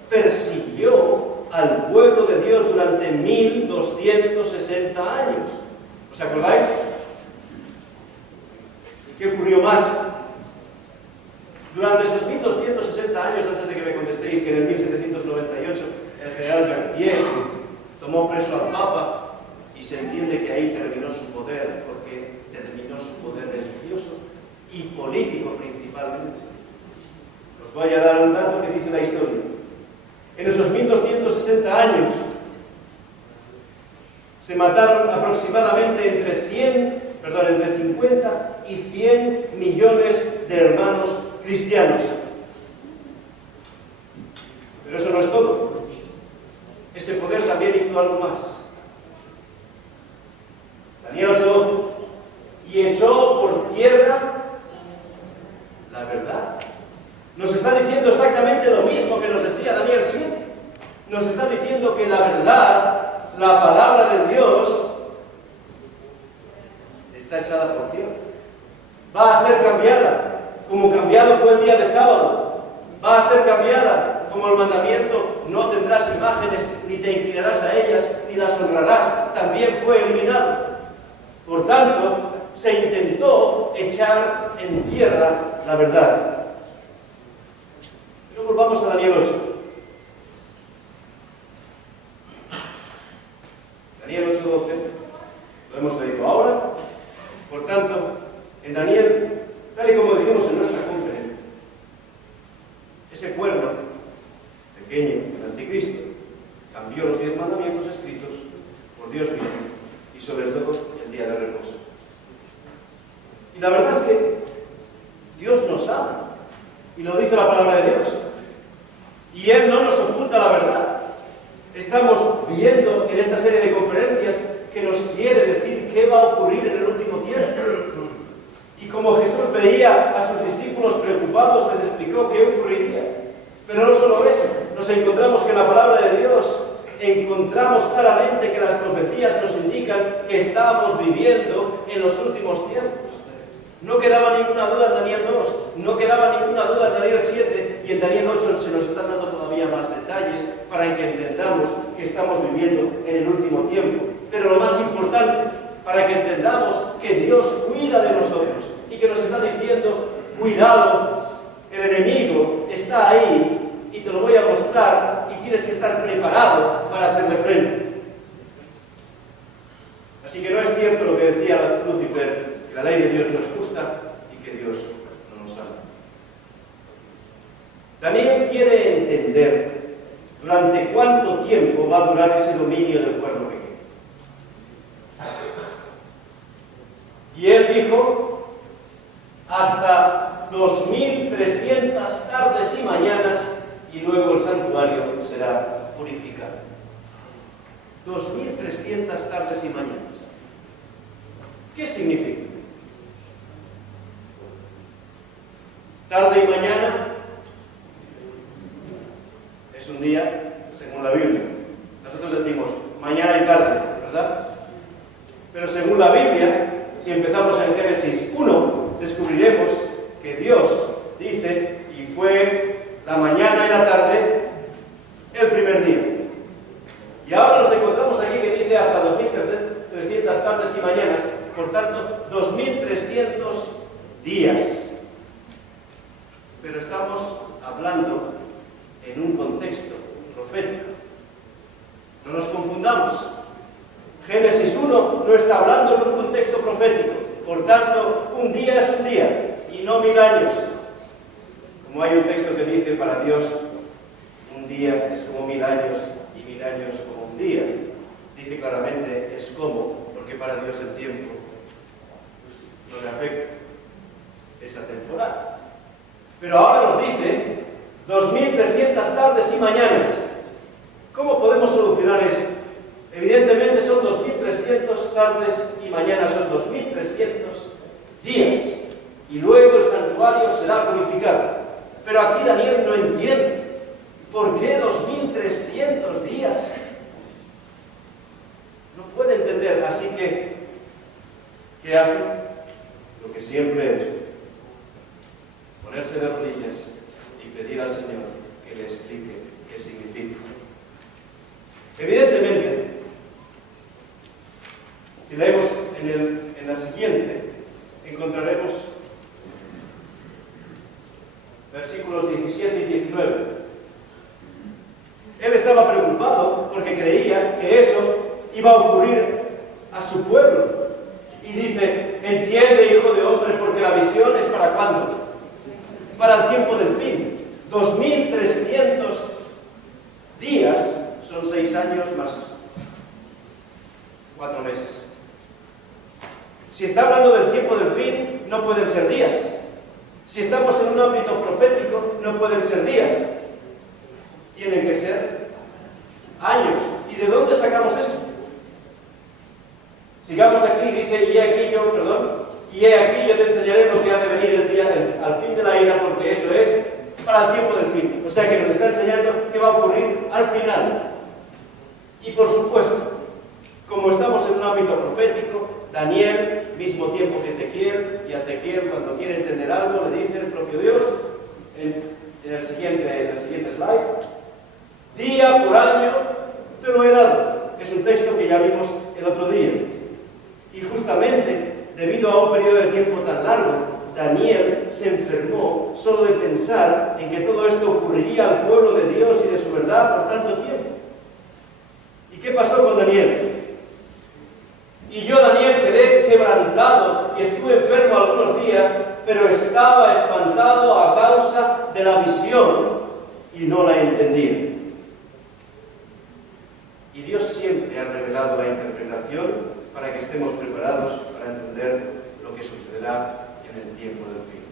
persiguió al pueblo de Dios durante 1260 años. ¿Os acordáis? ¿Y qué ocurrió más? Durante esos 1260 años, antes de que me contestéis que en el 1798 el general Berthier tomó preso al Papa, y se entiende que ahí terminó su poder, porque el dato que dice la historia. En esos 1260 años se mataron aproximadamente entre 50 y 100 millones de hermanos cristianos. Pero eso no es todo. Ese poder también hizo algo más. Daniel 8:12. Y echó por tierra la verdad. Nos está diciendo exactamente lo mismo que nos decía Daniel 7. Nos está diciendo que la verdad, la palabra de Dios, está echada por tierra. Va a ser cambiada, como cambiado fue el día de sábado. Va a ser cambiada, como el mandamiento, no tendrás imágenes, ni te inclinarás a ellas, ni las honrarás, también fue eliminado. Por tanto, se intentó echar en tierra la verdad. Pero volvamos a Daniel 8. Daniel 8:12, lo hemos leído ahora. Por tanto, en Daniel, tal y como dijimos en nuestra conferencia, ese pueblo pequeño del anticristo cambió los 10 mandamientos escritos por Dios mismo y sobre todo el día de reposo. Y la verdad es que Dios nos ama y lo dice la palabra de Dios, y Él no nos oculta la verdad. Estamos viendo en esta serie de conferencias que nos quiere decir qué va a ocurrir en el último tiempo. Y como Jesús veía a sus discípulos preocupados, les explicó qué ocurriría. Pero no solo eso, nos encontramos que en la palabra de Dios encontramos claramente que las profecías nos indican que estábamos viviendo en los últimos tiempos. No quedaba ninguna duda en Daniel 2, no quedaba ninguna duda en Daniel 7, y en Daniel 8 se nos están dando todavía más detalles para que entendamos que estamos viviendo en el último tiempo. Pero lo más importante, para que entendamos que Dios cuida de nosotros y que nos está diciendo, cuidado, el enemigo está ahí y te lo voy a mostrar y tienes que estar preparado para hacerle frente. Así que no es cierto lo que decía Lucifer, que la ley de Dios no es justa y que Dios no nos ama. Daniel quiere entender durante cuánto tiempo va a durar ese dominio del pueblo pequeño. Y él dijo, hasta 2300 tardes y mañanas, y luego el santuario será purificado. 2300 tardes y mañanas. ¿Qué significa? Tarde y mañana es un día según la Biblia. Nosotros decimos mañana y tarde, ¿verdad? Pero según la Biblia, si empezamos en Génesis 1, descubriremos que Dios dice, y fue la mañana y la tarde el primer día. Y ahora nos encontramos aquí que dice hasta 2300 tardes y mañanas, por tanto, 2300 días. Pero estamos hablando en un contexto profético. No nos confundamos. Génesis 1 no está hablando en un contexto profético. Por tanto, un día es un día y no 1000 años. Como hay un texto que dice, para Dios un día es como 1000 años y 1000 años como un día. Dice claramente es como, porque para Dios el tiempo no le afecta. Es atemporal. Pero ahora nos dice 2300 tardes y mañanas. ¿Cómo podemos solucionar eso? Evidentemente son 2300 tardes y mañanas, son 2300 días. Y luego el santuario será purificado. Pero aquí Daniel no entiende. ¿Por qué 2300 días? No puede entender. Así que, ¿qué hace? Lo que siempre he hecho. Ponerse de rodillas y pedir al Señor que le explique qué significa. Evidentemente, si leemos en la siguiente, encontraremos versículos 17 y 19. Él estaba preocupado porque creía que eso iba a ocurrir a su pueblo. Y dice, entiende, hijo de hombre, porque la visión es ¿para cuándo? Para el tiempo del fin. 2300 días son 6 años más 4 meses. Si está hablando del tiempo del fin, no pueden ser días. Si estamos en un ámbito profético, no pueden ser días. Tienen que ser años. ¿Y de dónde sacamos eso? Sigamos aquí, dice, y he aquí yo te enseñaré lo que ha de venir el día al fin de la ira, porque eso es para el tiempo del fin. O sea que nos está enseñando qué va a ocurrir al final. Y por supuesto, como estamos en un ámbito profético, Daniel, mismo tiempo que Ezequiel, y a Ezequiel cuando quiere entender algo le dice el propio Dios, en el siguiente slide, día por año te lo he dado. Es un texto que ya vimos el otro día. Y justamente, debido a un periodo de tiempo tan largo, Daniel se enfermó solo de pensar en que todo esto ocurriría al pueblo de Dios y de su verdad por tanto tiempo. ¿Y qué pasó con Daniel? Y yo, Daniel, quedé quebrantado y estuve enfermo algunos días, pero estaba espantado a causa de la visión y no la entendía. Y Dios siempre ha revelado la interpretación para que estemos preparados para entender lo que sucederá en el tiempo del fin.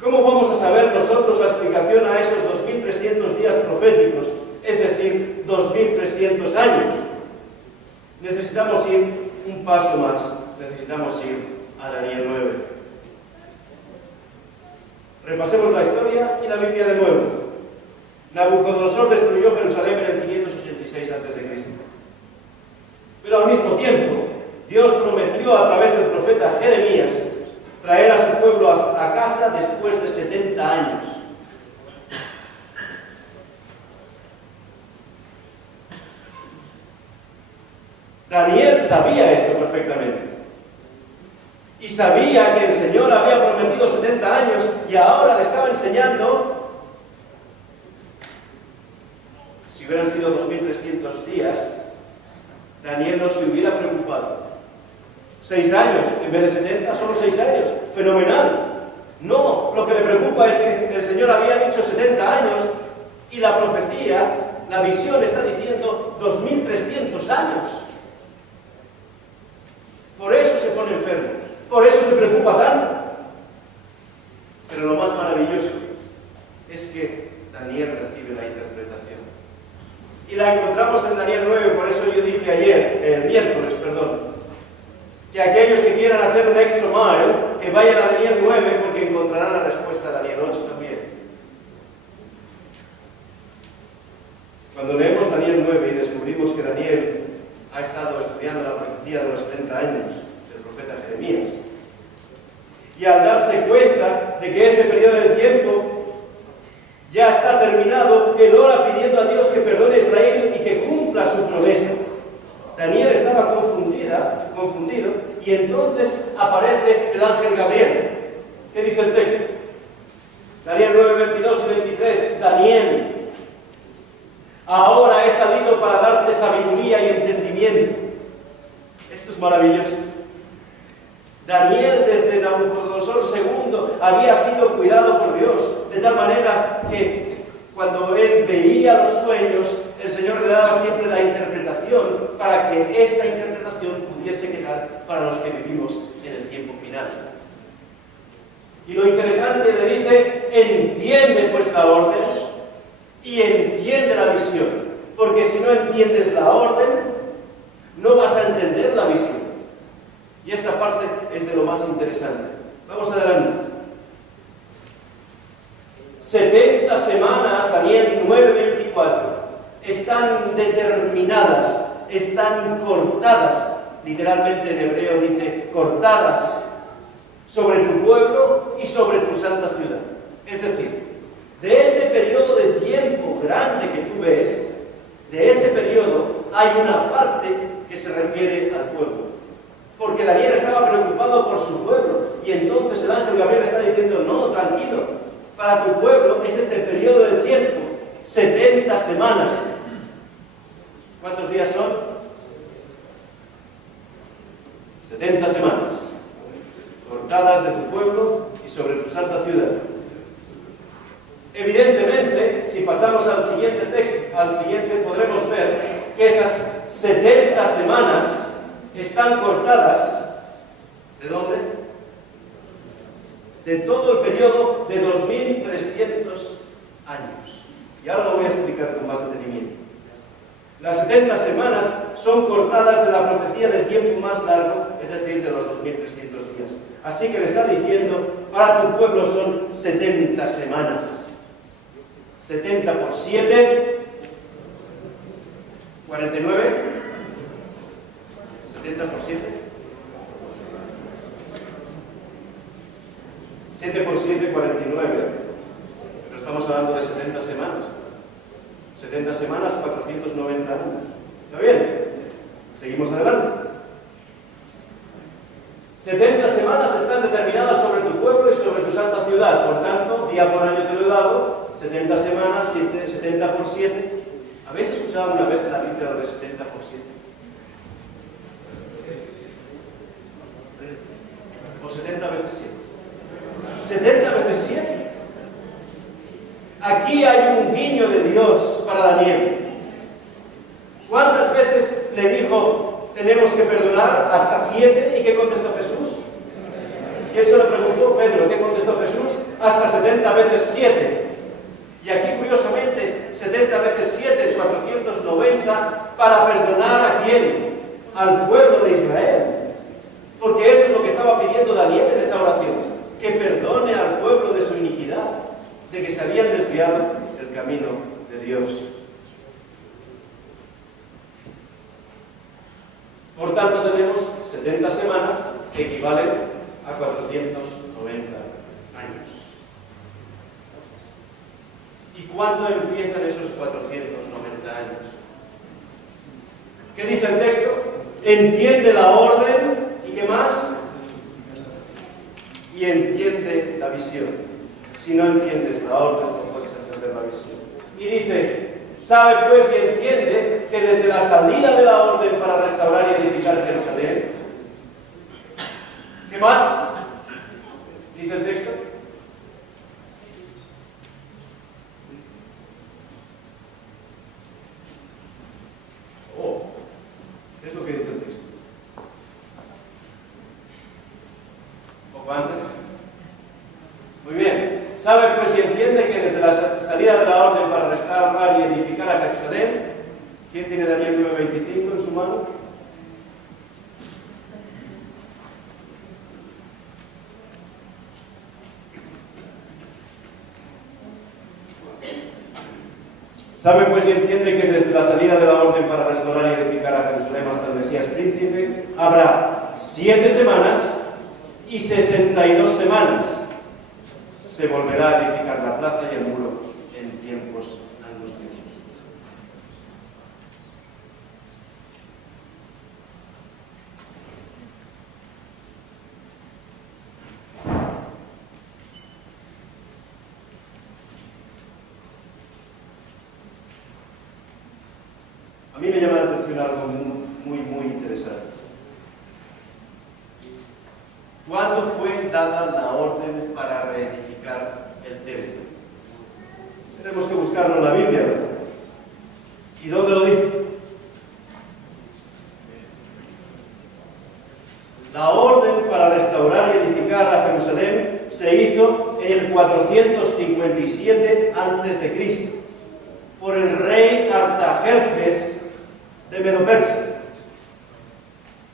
¿Cómo vamos a saber nosotros la explicación a esos 2300 días proféticos, es decir, 2300 años? Necesitamos ir un paso más, necesitamos ir a Daniel 9. Repasemos la historia y la Biblia de nuevo. Nabucodonosor destruyó Jerusalén en el 586 a.C. Pero al mismo tiempo, Dios prometió a través del profeta Jeremías traer a su pueblo a casa después de 70 años. Daniel sabía eso perfectamente. Y sabía que el Señor había prometido 70 años y ahora le estaba enseñando. Si hubieran sido 2300 días, Daniel no se hubiera preocupado. 6 años, en vez de 70, solo 6 años. Fenomenal. No, lo que le preocupa es que el Señor había dicho 70 años y la profecía, la visión está diciendo 2300 años. Por eso se pone enfermo, por eso se preocupa tanto. Pero lo más maravilloso es que Daniel recibe la interpretación. Y la encontramos en Daniel 9, por eso yo dije el miércoles, que aquellos que quieran hacer un extra mile, que vayan a Daniel 9, porque encontrarán la respuesta a Daniel 8 también. Cuando leemos Daniel 9 y descubrimos que Daniel ha estado estudiando la profecía de los 70 años del profeta Jeremías, y al darse cuenta de que ese periodo de tiempo ya está terminado, él ora pidiendo a Dios que perdone a Israel y que cumpla su promesa. Daniel estaba confundido, y entonces aparece el ángel Gabriel. ¿Qué dice el texto? Daniel 9, 22 y 23. Daniel, ahora he salido para darte sabiduría y entendimiento. Esto es maravilloso. Daniel, desde Nabucodonosor II, había sido cuidado por Dios, de tal manera que cuando él veía los sueños, el Señor le daba siempre la interpretación para que esta interpretación pudiese quedar para los que vivimos en el tiempo final. Y lo interesante, le dice, entiende pues la orden y entiende la visión, porque si no entiendes la orden, no vas a entender la visión. Y esta parte es de lo más interesante. Vamos adelante. 70 semanas, Daniel 9:24, están determinadas, están cortadas, literalmente en hebreo dice cortadas, sobre tu pueblo y sobre tu santa ciudad. Es decir, de ese periodo de tiempo grande que tú ves, de ese periodo hay una parte que se refiere al pueblo. Porque Daniel estaba preocupado por su pueblo, y entonces el ángel Gabriel está diciendo, no, tranquilo, para tu pueblo es este periodo de tiempo, 70 semanas. ¿Cuántos días son? 70 semanas, cortadas de tu pueblo y sobre tu santa ciudad. si pasamos al siguiente texto, podremos ver que esas 70 semanas están cortadas, ¿de dónde? De todo el periodo de 2300 años. Y ahora lo voy a explicar con más detenimiento. Las 70 semanas son cortadas de la profecía del tiempo más largo, es decir, de los 2300 días. Así que le está diciendo, para tu pueblo son 70 semanas. 70 por 7, 49. 70 por 7. 7 por 7, 49. Pero estamos hablando de 70 semanas. 70 semanas, 490 años. ¿Está bien? Seguimos adelante. 70 semanas están determinadas sobre tu pueblo y sobre tu santa ciudad. Por tanto, día por año te lo he dado. 70 semanas, 70 por 7. ¿Habéis escuchado alguna vez en la Biblia lo de 70 por 7? ¿O 70 veces 7? 70 veces 7. Aquí hay un guiño de Dios para Daniel. ¿Cuántas veces le dijo, tenemos que perdonar? Hasta 7. ¿Y qué contestó Jesús? Y eso le preguntó Pedro. ¿Qué contestó Jesús? Hasta 70 veces 7. Y aquí, curiosamente, 70 veces 7 es 490 para perdonar ¿a quién? Al pueblo de Israel. Porque eso es lo que estaba pidiendo Daniel en esa oración. Que perdone al pueblo de su iniquidad, de que se habían desviado del camino de Dios. Por tanto, tenemos 70 semanas que equivalen a 490 años. ¿Y cuándo empiezan esos 490 años? ¿Qué dice el texto? Entiende la orden, ¿y qué más? Y entiende la visión. Si no entiendes la orden, no puedes entender la visión. Y dice, sabe pues y entiende que desde la salida de la orden para restaurar y edificar Jerusalén, ¿qué más? Dice el texto. ¿Qué es lo que dice el texto? ¿Poco antes? Muy bien. Sabe pues y entiende que desde la salida de la orden para restaurar y edificar a Jerusalén, ¿quién tiene Daniel 9:25 en su mano? Sabe pues y entiende que desde la salida de la orden para restaurar y edificar a Jerusalén hasta el Mesías príncipe, habrá 7 semanas y 62 semanas. Se volverá a edificar la plaza y el muro en tiempos angustiosos. A mí me llama la atención algo muy interesante. ¿Cuándo fue dada la orden para reedificar el templo? Tenemos que buscarlo en la Biblia, ¿verdad? ¿Y dónde lo dice? La orden para restaurar y edificar a Jerusalén se hizo en el 457 a.C. por el rey Artajerjes de Medo-Persia.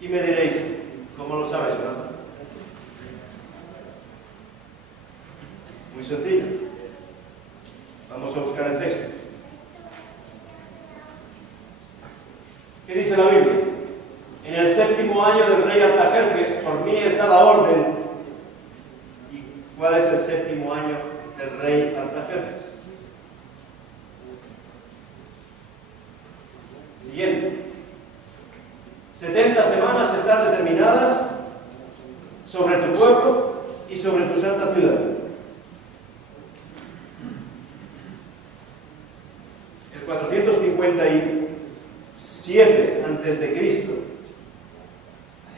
Y me diréis, ¿cómo lo sabes, Jonathan? Muy sencillo. Vamos a buscar el texto. ¿Qué dice la Biblia? En el 7º año del rey Artajerjes, por mí es dada orden. ¿Y cuál es el 7º año del rey Artajerjes? Siguiente. 70 semanas están determinadas sobre tu pueblo y sobre tu santa ciudad. El 457 a.C.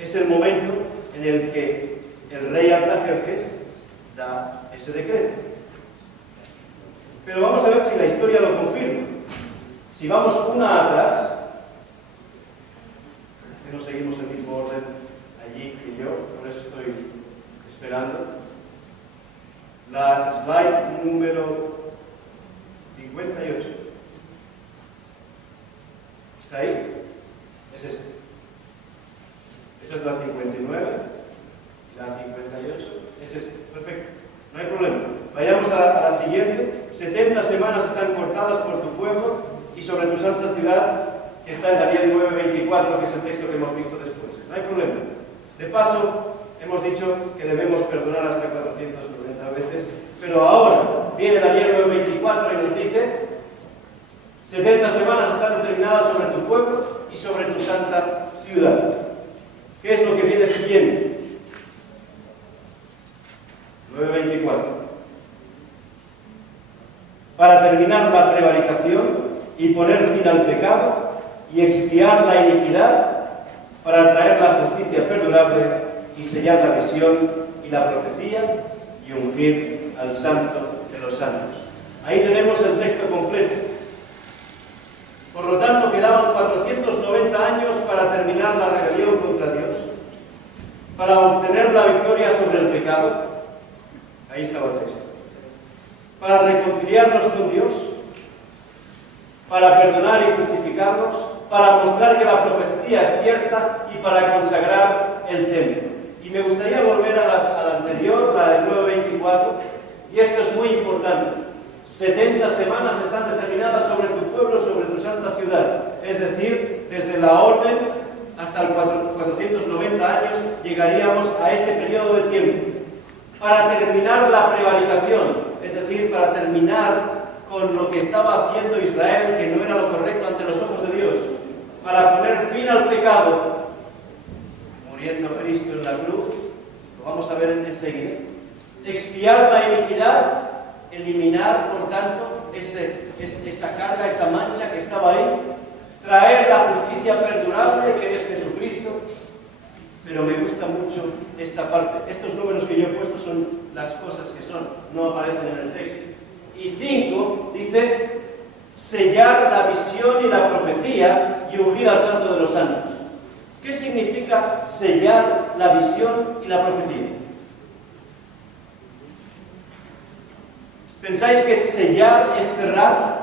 es el momento en el que el rey Artajerjes da ese decreto. Pero vamos a ver si la historia lo confirma. Si vamos una atrás, que no seguimos el mismo orden allí que yo, por eso estoy esperando. La slide número 58. ¿Está ahí? Es esta. Esta es la 59. La 58 es esta. Perfecto. No hay problema. Vayamos a la siguiente. 70 semanas están cortadas por tu pueblo y sobre tu santa ciudad, que está en Daniel 9:24, que es el texto que hemos visto después. No hay problema. De paso, hemos dicho que debemos perdonar hasta 490 veces, pero ahora viene Daniel 9:24 y nos dice: 70 semanas están determinadas sobre tu pueblo y sobre tu santa ciudad. ¿Qué es lo que viene siguiente? 9:24. Para terminar la prevaricación y poner fin al pecado y expiar la iniquidad, para traer la justicia perdurable y sellar la visión y la profecía y ungir al santo de los santos. Ahí tenemos el texto completo. Por lo tanto, quedaban 490 años para terminar la rebelión contra Dios, para obtener la victoria sobre el pecado. Ahí estaba el texto. Para reconciliarnos con Dios, para perdonar y justificarnos, para mostrar que la profecía es cierta y para consagrar el templo. Y me gustaría volver a la anterior, la del 9:24, y esto es muy importante. 70 semanas están determinadas sobre tu pueblo, sobre tu santa ciudad. Es decir, desde la orden hasta el 490 años llegaríamos a ese periodo de tiempo. Para terminar la prevaricación, es decir, para terminar con lo que estaba haciendo Israel, que no era lo correcto ante los ojos de Dios, para poner fin al pecado, muriendo Cristo en la cruz, lo vamos a ver enseguida. Expiar la iniquidad, eliminar, por tanto, esa carga, esa mancha que estaba ahí, traer la justicia perdurable, que es Jesucristo. Pero me gusta mucho esta parte. Estos números que yo he puesto son las cosas que son, no aparecen en el texto. Y 5 dice: sellar la visión y la profecía y ungir al santo de los santos. ¿Qué significa sellar la visión y la profecía? ¿Pensáis que sellar es cerrar?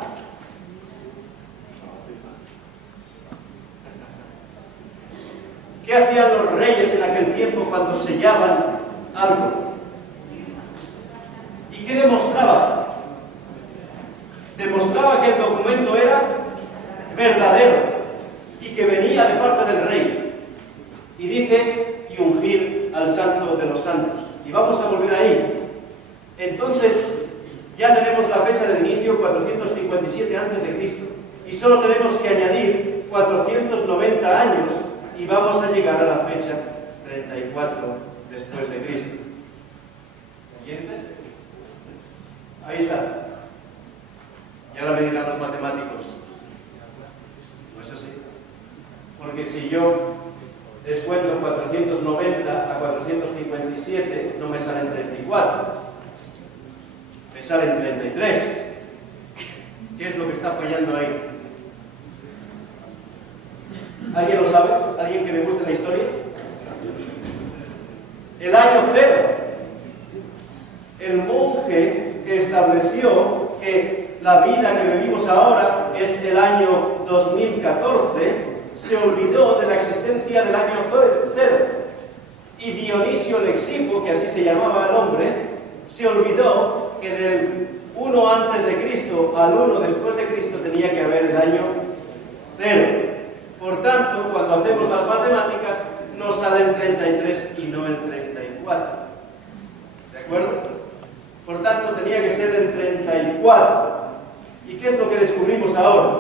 ¿Qué hacían los reyes en aquel tiempo cuando sellaban algo? ¿Y qué demostraba? Demostraba que el documento era verdadero y que venía de parte del rey. Y dice: y ungir al santo de los santos. Y vamos a volver ahí. Entonces, ya tenemos la fecha del inicio, 457 a.C., y solo tenemos que añadir 490 años y vamos a llegar a la fecha 34 después de Cristo. ¿Siguiente? Ahí está. Y ahora me dirán los matemáticos: no es así. Porque si yo descuento 490 a 457, no me salen 34. Me salen 33. ¿Qué es lo que está fallando ahí? ¿Alguien lo sabe? ¿Alguien que le guste la historia? El año 0. El monje que estableció que la vida que vivimos ahora es el año 2014, se olvidó de la existencia del año 0. Y Dionisio el Exiguo, que así se llamaba el hombre, se olvidó que del 1 antes de Cristo al 1 después de Cristo tenía que haber el año 0. Por tanto, cuando hacemos las matemáticas, nos salen 33 y no el 34. ¿De acuerdo? Por tanto, tenía que ser el 34. ¿Y qué es lo que descubrimos ahora?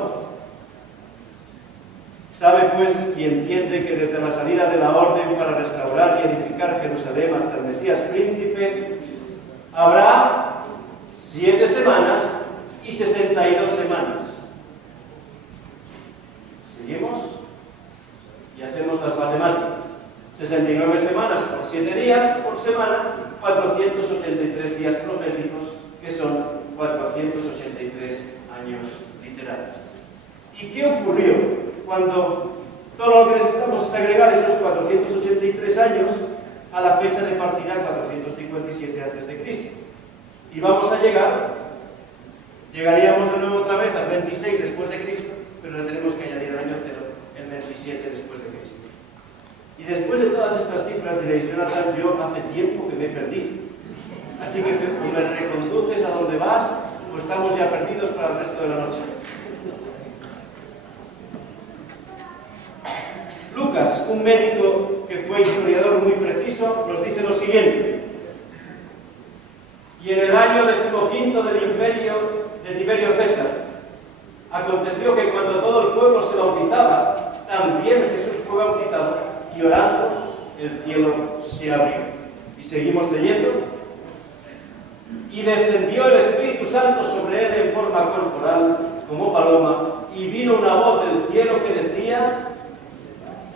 Sabe pues y entiende que desde la salida de la orden para restaurar y edificar Jerusalén hasta el Mesías príncipe, habrá 7 semanas y 62 semanas. ¿Seguimos? Y hacemos las matemáticas. 69 semanas por 7 días por semana, 483 días proféticos, que son 483 años literales. ¿Y qué ocurrió cuando todo lo que necesitamos es agregar esos 483 años a la fecha de partida 457 a.C.? Y vamos a llegaríamos de nuevo otra vez al 26 después de Cristo, pero le tenemos que añadir el año 0, el 27 después de Cristo. Y después de todas estas cifras diréis: Jonathan, yo hace tiempo que me perdí. Así que o me reconduces a donde vas, o estamos ya perdidos para el resto de la noche. Lucas, un médico que fue historiador muy preciso, nos dice lo siguiente: y en el año 15 del imperio de Tiberio César, aconteció que cuando todo el pueblo se bautizaba, también Jesús fue bautizado, y orando, el cielo se abrió. Y seguimos leyendo: y descendió el Espíritu Santo sobre él en forma corporal, como paloma, y vino una voz del cielo que decía: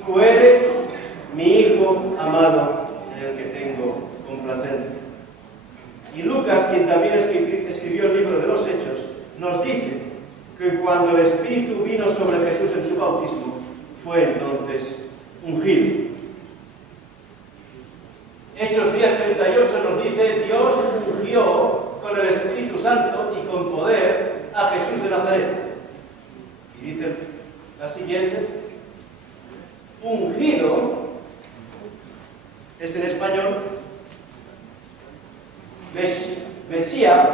tú eres mi Hijo amado, en el que tengo complacencia. Y Lucas, quien también escribió el libro de los Hechos, nos dice que cuando el Espíritu vino sobre Jesús en su bautismo, fue entonces ungido. Hechos 10:38 nos dice: Dios ungió con el Espíritu Santo y con poder a Jesús de Nazaret. Y dice la siguiente: ungido es en español, Mesías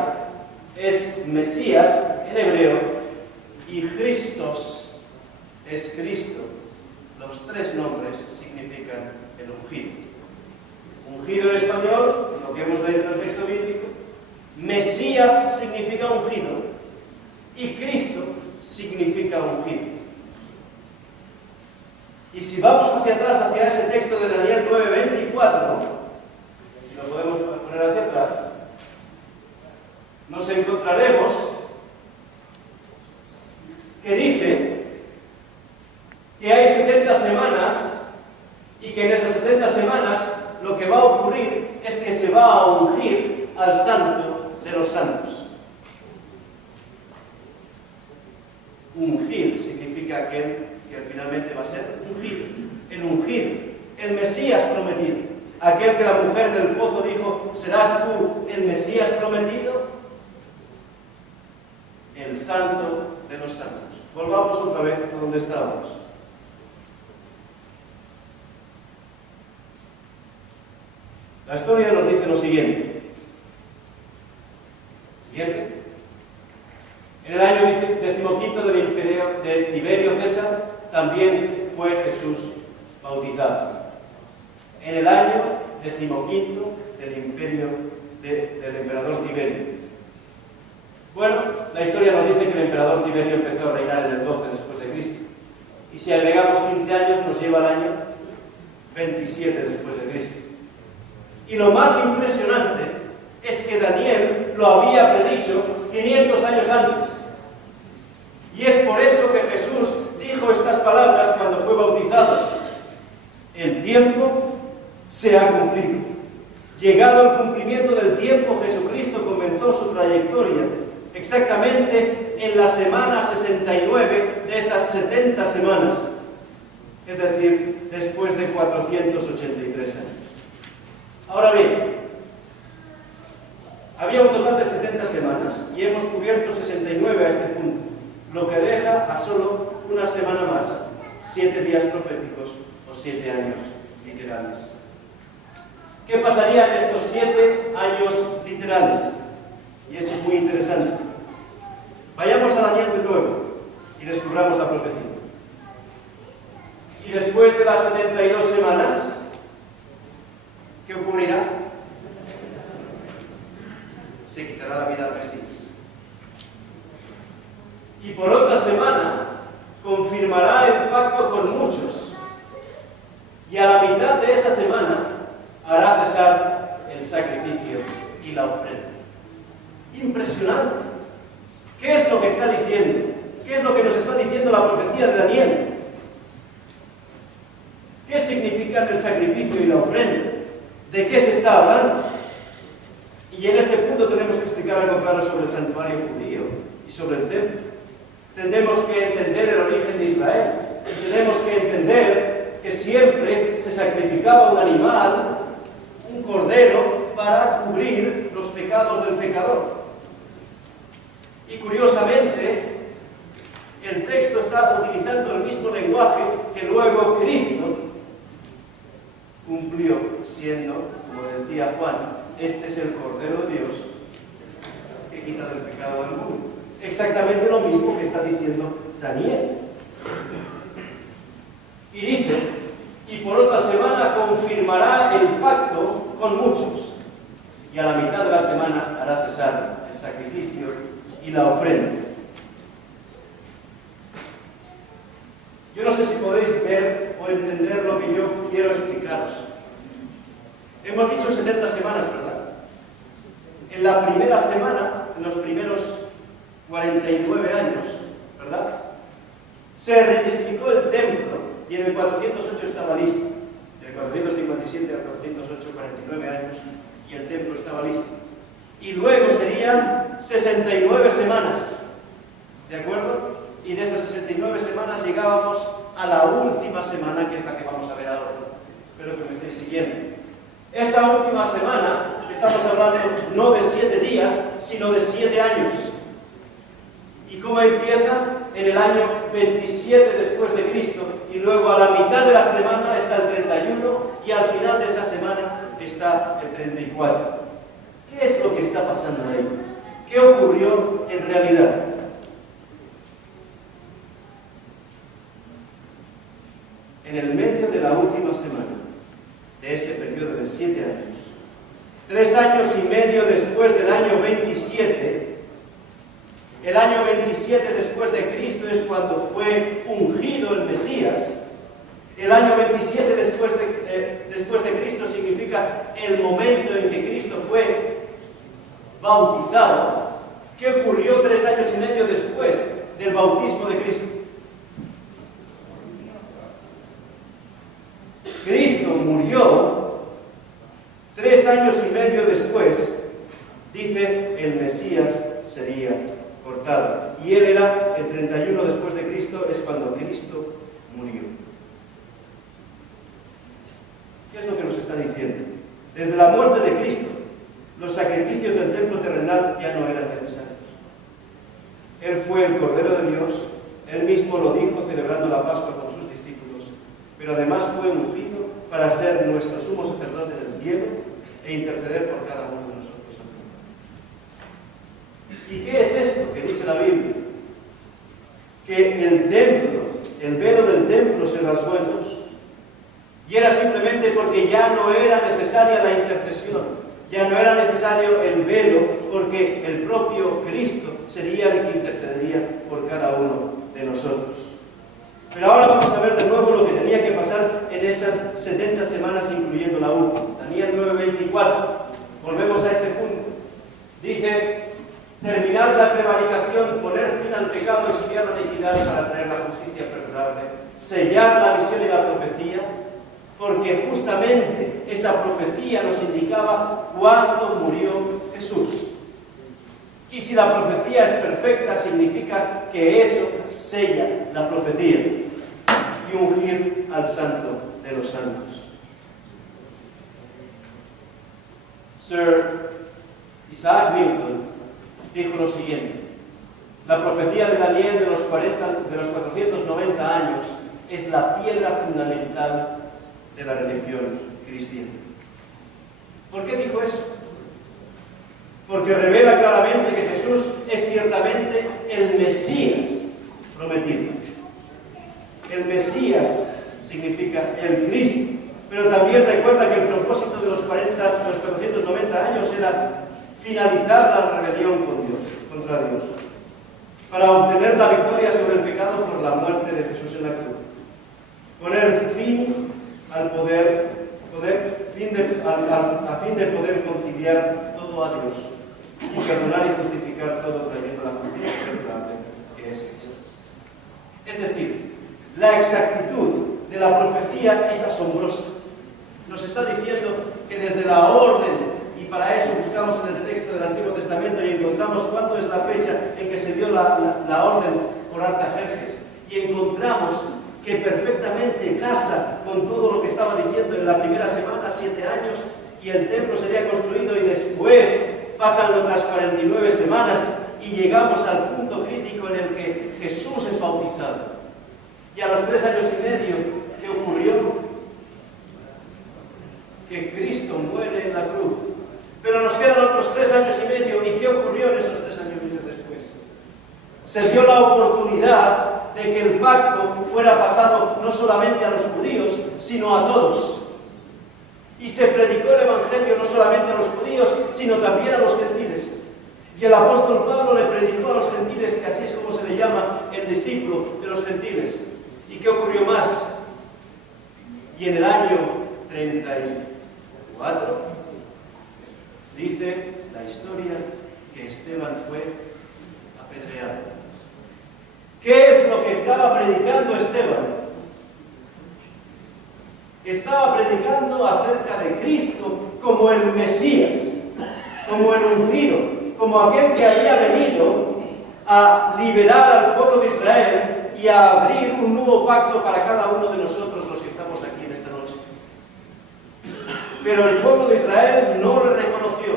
es Mesías en hebreo, y Christos es Cristo. Los tres nombres significan el ungido. Ungido en español, lo que hemos leído en el texto bíblico, Mesías significa ungido, y Cristo significa ungido. Y si vamos hacia atrás, hacia ese texto de Daniel 9:24, si lo podemos poner hacia atrás, nos encontraremos que dice que hay 70 semanas y que en esas 70 semanas lo que va a ocurrir es que se va a ungir al Santo de los Santos. Ungir significa aquel que finalmente va a ser ungido, el Mesías prometido, aquel que la mujer del pozo dijo: ¿serás tú el Mesías prometido? El Santo de los Santos. Volvamos otra vez a donde estábamos. La historia nos dice lo siguiente. En el año 15 del imperio de Tiberio César también fue Jesús bautizado. En el año 15 del imperio del emperador Tiberio. Bueno, la historia nos dice que el emperador Tiberio empezó a reinar en el 12 después de Cristo. Y si agregamos 15 años, nos lleva al año 27 después de Cristo. Y lo más impresionante es que Daniel lo había predicho 500 años antes. Y es por eso que Jesús dijo estas palabras cuando fue bautizado: el tiempo se ha cumplido. Llegado el cumplimiento del tiempo, Jesucristo comenzó su trayectoria exactamente en la semana 69 de esas 70 semanas, es decir, después de 483 años. Ahora bien, había un total de 70 semanas y hemos cubierto 69 a este punto, lo que deja a solo una semana más, 7 días proféticos o 7 años literales. ¿Qué pasaría en estos 7 años literales? Y esto es muy interesante. Vayamos a Daniel de nuevo y descubramos la profecía. Y después de las 72 semanas, ¿qué ocurrirá? Se quitará la vida al Mesías. Y por otra semana confirmará el pacto con muchos. Y a la mitad de esa semana hará cesar el sacrificio y la ofrenda. Impresionante. ¿Qué es lo que está diciendo? ¿Qué es lo que nos está diciendo la profecía de Daniel? ¿Qué significan el sacrificio y la ofrenda? ¿De qué se está hablando? Y en este punto tenemos que explicar algo claro sobre el santuario judío y sobre el templo. Tenemos que entender el origen de Israel. Tenemos que entender que siempre se sacrificaba un animal, un cordero, para cubrir los pecados del pecador. Y curiosamente, el texto está utilizando el mismo lenguaje que luego Cristo cumplió, siendo, como decía Juan, este es el Cordero de Dios que quita del pecado del mundo. Exactamente lo mismo que está diciendo Daniel. Y dice, y por otra semana confirmará el pacto con muchos, y a la mitad de la semana hará cesar el sacrificio y la ofrenda. Yo no sé si podréis ver o entender lo que yo quiero explicaros. Hemos dicho 70 semanas, ¿verdad? En la primera semana, en los primeros 49 años, ¿verdad?, se reedificó el templo y en el 408 estaba listo. Del 457 al 408, 49 años, y el templo estaba listo. Y luego serían 69 semanas, ¿de acuerdo? Y de esas 69 semanas llegábamos a la última semana, que es la que vamos a ver ahora. Espero que me estéis siguiendo. Esta última semana, estamos hablando no de 7 días, sino de 7 años. ¿Y cómo empieza? En el año 27 después de Cristo, y luego a la mitad de la semana está el 31, y al final de esa semana está el 34. ¿Qué es lo que está pasando ahí? ¿Qué ocurrió en realidad? En el medio de la última semana de ese periodo de 7 años, 3 años y medio después del año 27, el año 27 después de Cristo es cuando fue ungido el Mesías. El año 27 después de Cristo significa el momento en que Cristo fue bautizado. ¿Qué ocurrió 3 años y medio después del bautismo de Cristo? Cristo murió 3 años y medio después. Dice, el Mesías sería cortado. Y él era el 31 después de Cristo, es cuando Cristo murió. ¿Qué es lo que nos está diciendo? Desde la muerte de Cristo, los sacrificios del templo terrenal ya no eran necesarios. Él fue el Cordero de Dios, él mismo lo dijo celebrando la Pascua con sus discípulos, pero además fue ungido para ser nuestro sumo sacerdote en el cielo e interceder por cada uno de nosotros. ¿Y qué es esto que dice la Biblia? Que el templo, el velo del templo se rasgó en dos. Y era simplemente porque ya no era necesaria la intercesión, ya no era necesario el velo, porque el propio Cristo sería el que intercedería por cada uno de nosotros. Pero ahora vamos a ver de nuevo lo que tenía que pasar en esas 70 semanas, incluyendo la última. Daniel 9:24. Volvemos a este punto. Dice, terminar la prevaricación, poner fin al pecado, expiar la iniquidad para traer la justicia perdurable, sellar la visión y la profecía, porque justamente esa profecía nos indicaba cuándo murió Jesús. Y si la profecía es perfecta, significa que eso sella la profecía y ungir al Santo de los Santos. Sir Isaac Newton dijo lo siguiente: la profecía de Daniel de los 490 años es la piedra fundamental de la religión cristiana. ¿Por qué dijo eso? Porque revela claramente que Jesús es ciertamente el Mesías prometido. El Mesías significa el Cristo, pero también recuerda que el propósito de los 490 años era finalizar la rebelión contra Dios, para obtener la victoria sobre el pecado por la muerte de Jesús en la cruz, poner fin al a fin de poder conciliar todo a Dios y perdonar y justificar todo trayendo la justicia perdurable que es Cristo. Es decir, la exactitud de la profecía es asombrosa. Nos está diciendo que desde la orden, y para eso buscamos en el texto del Antiguo Testamento y encontramos cuándo es la fecha en que se se dio la orden por Artajerjes, y encontramos que perfectamente casa con todo lo que estaba diciendo en la primera semana, 7 años, y el templo sería construido, y después pasan otras 49 semanas y llegamos al punto crítico en el que Jesús es bautizado. Y a los 3 años y medio, ¿qué ocurrió? Que Cristo muere en la cruz. Pero nos quedan otros 3 años y medio, ¿y qué ocurrió en esos 3 años y medio después? Se dio la oportunidad de que el pacto fuera pasado no solamente a los judíos, sino a todos. Y se predicó el Evangelio no solamente a los judíos, sino también a los gentiles. Y el apóstol Pablo le predicó a los gentiles, que así es como se le llama el discípulo de los gentiles. ¿Y qué ocurrió más? Y en el año 34, dice la historia que Esteban fue apedreado. ¿Qué es lo que estaba predicando Esteban? Estaba predicando acerca de Cristo como el Mesías, como el ungido, como aquel que había venido a liberar al pueblo de Israel y a abrir un nuevo pacto para cada uno de nosotros los que estamos aquí en esta noche. Pero el pueblo de Israel no lo reconoció,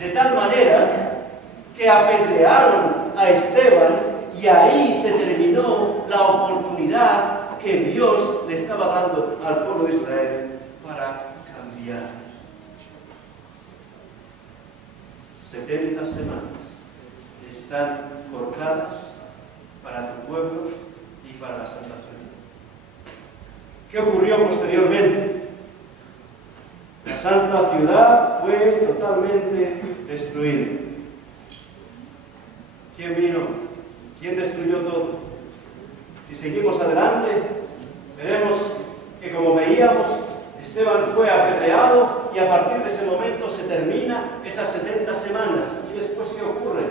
de tal manera que apedrearon a Esteban, y ahí se terminó la oportunidad que Dios le estaba dando al pueblo de Israel para cambiar. 70 semanas están cortadas para tu pueblo y para la salvación. ¿Qué ocurrió posteriormente? La santa ciudad fue totalmente destruida. ¿Quién vino? ¿Quién destruyó todo? Si seguimos adelante, veremos que, como veíamos, Esteban fue apedreado, y a partir de ese momento se termina esas 70 semanas. ¿Y después qué ocurre?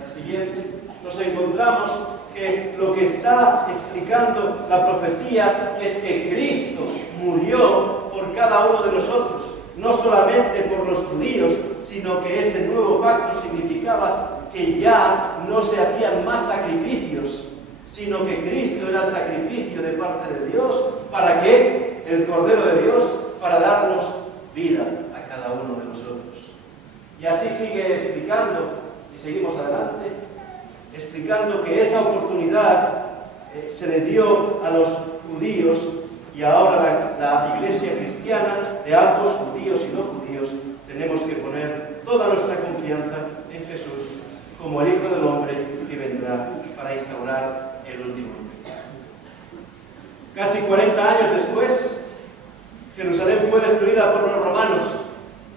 La siguiente, nos encontramos que lo que está explicando la profecía es que Cristo murió por cada uno de nosotros, no solamente por los judíos, sino que ese nuevo pacto significaba que ya no se hacían más sacrificios, sino que Cristo era el sacrificio de parte de Dios. ¿Para qué? El Cordero de Dios, para darnos vida a cada uno de nosotros. Y así sigue explicando, si seguimos adelante, explicando que esa oportunidad se le dio a los judíos, y ahora la iglesia cristiana, de ambos, judíos y no judíos, tenemos que poner toda nuestra confianza en Jesús como el Hijo del Hombre que vendrá para instaurar el último. Casi 40 años después, Jerusalén fue destruida por los romanos,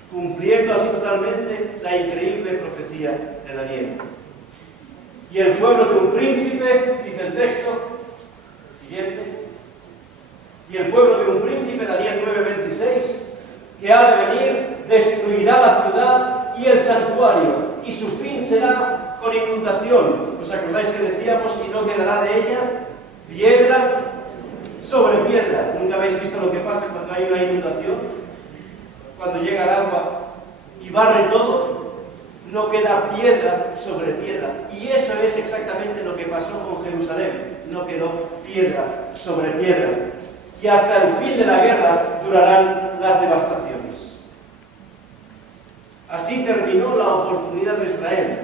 cumpliendo así totalmente la increíble profecía de Daniel. Y el pueblo de un príncipe, dice el texto siguiente, y el pueblo de un príncipe, Daniel 9:26, que ha de venir, destruirá la ciudad y el santuario, y su fin será con inundación. ¿Os acordáis que decíamos, y no quedará de ella piedra sobre piedra? ¿Nunca habéis visto lo que pasa cuando hay una inundación? Cuando llega el agua y barre todo, no queda piedra sobre piedra. Y eso es exactamente lo que pasó con Jerusalén. No quedó piedra sobre piedra. Y hasta el fin de la guerra durarán las devastaciones. Así terminó la oportunidad de Israel.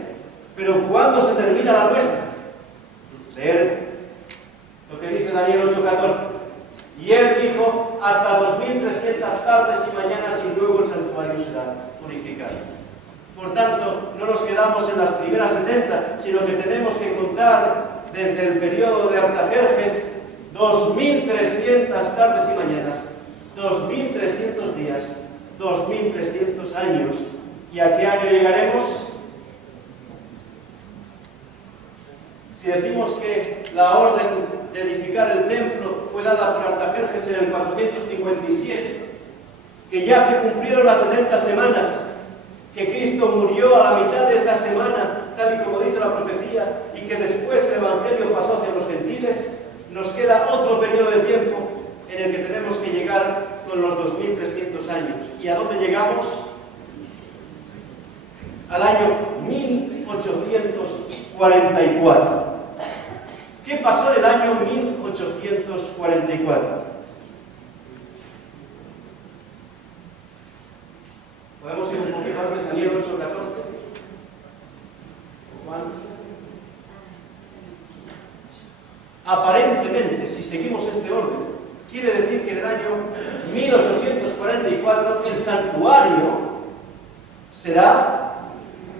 Pero ¿cuándo se termina la nuestra? Leer lo que dice Daniel 8:14. Y él dijo, hasta 2300 tardes y mañanas, y luego el santuario será purificado. Por tanto, no nos quedamos en las primeras 70, sino que tenemos que contar desde el periodo de Artajerjes 2300 tardes y mañanas, 2300 días, 2300 años. ¿Y a qué año llegaremos? Si decimos que la orden de edificar el templo fue dada por Artajerjes en el 457, que ya se cumplieron las 70 semanas, que Cristo murió a la mitad de esa semana, tal y como dice la profecía, y que después el Evangelio pasó hacia los gentiles, nos queda otro periodo de tiempo en el que tenemos que llegar con los 2300 años. ¿Y a dónde llegamos? Al año 1000 1844. ¿Qué pasó en el año 1844? ¿Podemos ir un poquito antes? Daniel 8:14. Juan. Aparentemente, si seguimos este orden, quiere decir que en el año 1844 el santuario será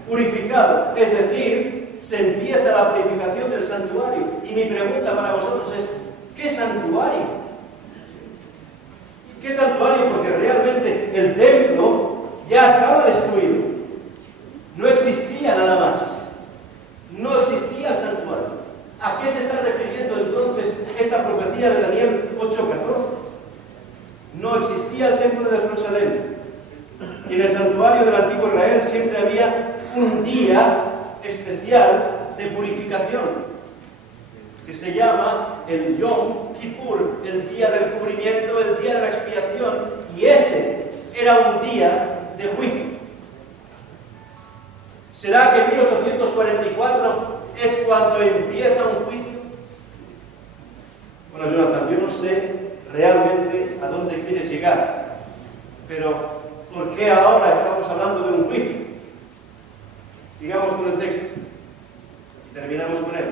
purificado, es decir, se empieza la purificación del santuario. Y mi pregunta para vosotros es, ¿qué santuario? ¿Qué santuario? Porque realmente el templo ya estaba destruido. No existía nada más. No existía el santuario. ¿A qué se está refiriendo entonces esta profecía de Daniel 8:14? No existía el templo de Jerusalén. Y en el santuario del antiguo Israel siempre había un día especial de purificación, que se llama el Yom Kippur, el día del cubrimiento, el día de la expiación, y ese era un día de juicio. ¿Será que 1844 es cuando empieza un juicio? Bueno, Jonathan, yo no sé realmente a dónde quieres llegar, pero ¿por qué ahora estamos hablando de un juicio? Sigamos con el texto y terminamos con él.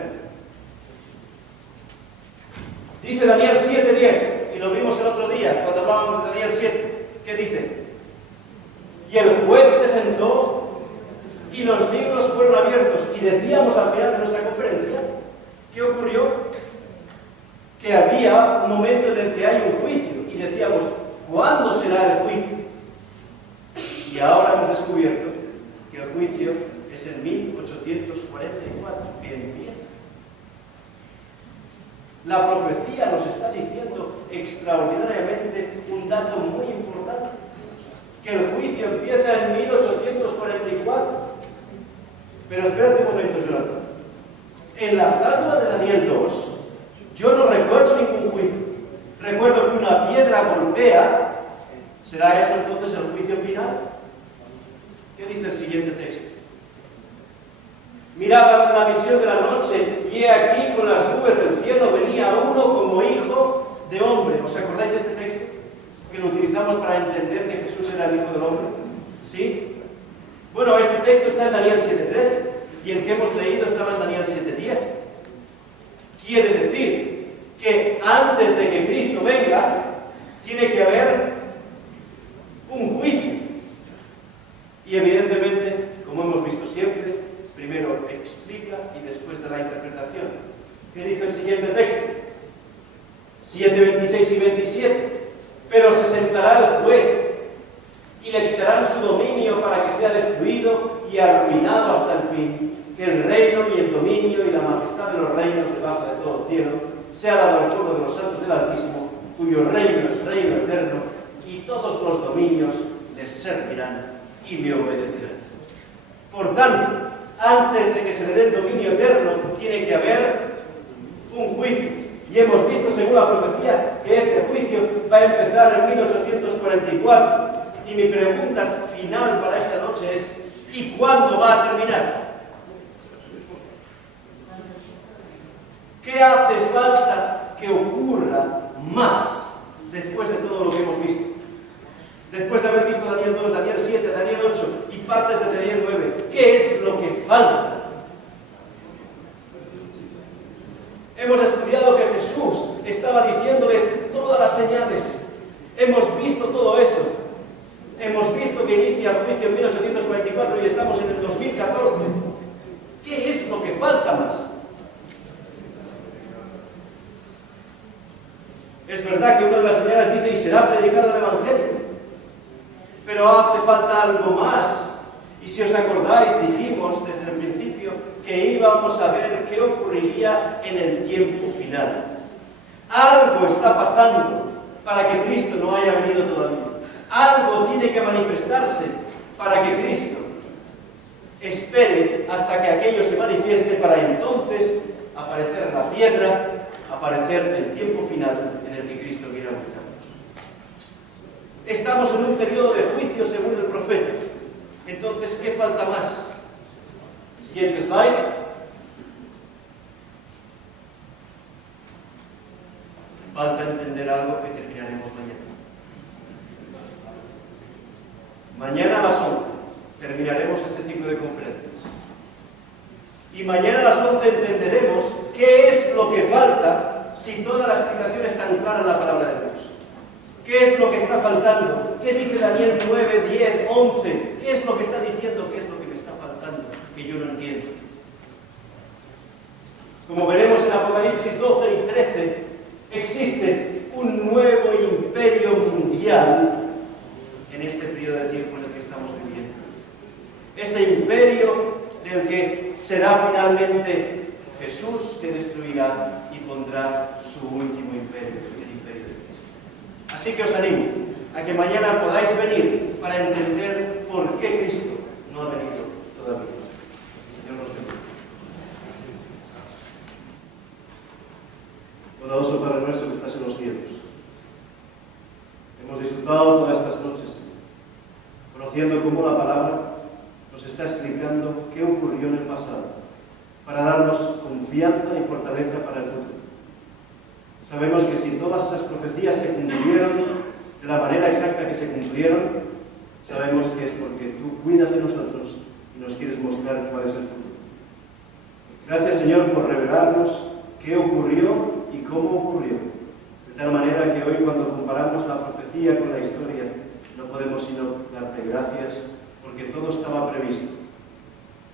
Dice Daniel 7:10, y lo vimos el otro día cuando hablábamos de Daniel 7. ¿Qué dice? Y el juez se sentó y los libros fueron abiertos. Y decíamos al final de nuestra conferencia, ¿qué ocurrió? Que había un momento en el que hay un juicio. Y decíamos, ¿cuándo será el juicio? Y ahora hemos descubierto que el juicio es en 1844, que empieza. La profecía nos está diciendo extraordinariamente un dato muy importante, que el juicio empieza en 1844. Pero espérate un momento, Jonathan. En la estatua de Daniel 2, yo no recuerdo ningún juicio. Recuerdo que una piedra golpea. ¿Será eso entonces el juicio final? ¿Qué dice el siguiente texto? Miraba la visión de la noche, y he aquí con las nubes del cielo venía uno como hijo de hombre. ¿Os acordáis de este texto? Que lo utilizamos para entender que Jesús era el hijo del hombre. ¿Sí? Bueno, este texto está en Daniel 7:13, y el que hemos leído estaba en Daniel 7:10. Quiere decir que antes de que Cristo venga, tiene que haber un juicio. Y evidentemente, como hemos visto siempre, primero explica y después da la interpretación. ¿Qué dice el siguiente texto? 7:26 y 27. Pero se sentará el juez y le quitarán su dominio para que sea destruido y arruinado hasta el fin, que el reino y el dominio y la majestad de los reinos debajo de todo el cielo sea dado al pueblo de los santos del Altísimo, cuyo reino es reino eterno, y todos los dominios les servirán y le obedecerán. Por tanto, antes de que se le dé el dominio eterno, tiene que haber un juicio. Y hemos visto, según la profecía, que este juicio va a empezar en 1844. Y mi pregunta final para esta noche es, ¿y cuándo va a terminar? ¿Qué hace falta que ocurra más después de todo lo que hemos visto? Después de haber visto Daniel 2, Daniel 7, Daniel 8 y partes de Daniel 9, ¿qué es lo que falta? Hemos estudiado que Jesús estaba diciéndoles todas las señales. Hemos visto todo eso. Hemos visto que inicia el juicio en 1844 y estamos en el 2014. ¿Qué es lo que falta más? Es verdad que una de las señales dice, y será predicado el Evangelio. Pero hace falta algo más. Y si os acordáis, dijimos desde el principio que íbamos a ver qué ocurriría en el tiempo final. Algo está pasando para que Cristo no haya venido todavía. Algo tiene que manifestarse para que Cristo espere hasta que aquello se manifieste, para entonces aparecer la piedra, aparecer el tiempo final en el que Cristo viene a buscarnos. Estamos en un periodo de juicio según el profeta. Entonces, ¿qué falta más? Siguiente slide. Falta entender algo que terminaremos mañana. Mañana a las 11 terminaremos este ciclo de conferencias. Y mañana a las 11 entenderemos qué es lo que falta si toda la explicación es tan clara en la palabra de Dios. ¿Qué es lo que está faltando? ¿Qué dice Daniel 9, 10, 11? ¿Qué es lo que está diciendo? ¿Qué es lo que me está faltando? Que yo no entiendo. Como veremos en Apocalipsis 12 y 13, existe un nuevo imperio mundial en este periodo de tiempo en el que estamos viviendo. Ese imperio del que será finalmente Jesús, que destruirá y pondrá su último imperio, el imperio de Cristo. Así que os animo a que mañana podáis venir para entender por qué Cristo no ha venido todavía. El Señor nos bendiga. Bondadoso Padre nuestro que estás en los cielos, hemos disfrutado todas estas noches, Señor, conociendo cómo la palabra nos está explicando qué ocurrió en el pasado, para darnos confianza y fortaleza para el futuro. Sabemos que si todas esas profecías se cumplieron de la manera exacta que se cumplieron, sabemos que es porque tú cuidas de nosotros y nos quieres mostrar cuál es el futuro. Gracias, Señor, por revelarnos qué ocurrió y cómo ocurrió, de tal manera que hoy, cuando comparamos la profecía con la historia, no podemos sino darte gracias porque todo estaba previsto,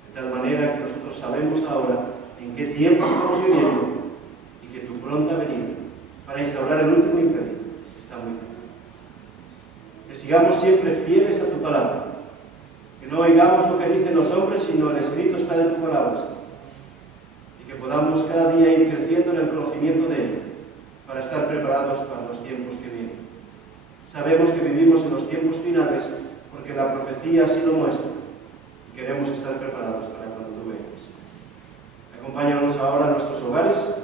de tal manera que nosotros sabemos ahora en qué tiempo estamos viviendo y que tu pronta venida para instaurar el último imperio está muy cerca. Que sigamos siempre fieles a tu palabra, que no oigamos lo que dicen los hombres, sino el escrito está de tu palabra, Señor. Y que podamos cada día ir creciendo en el conocimiento de ella, para estar preparados para los tiempos que vienen. Sabemos que vivimos en los tiempos finales porque la profecía así lo muestra. Queremos estar preparados para cuando tú vengas. Acompáñanos ahora a nuestros hogares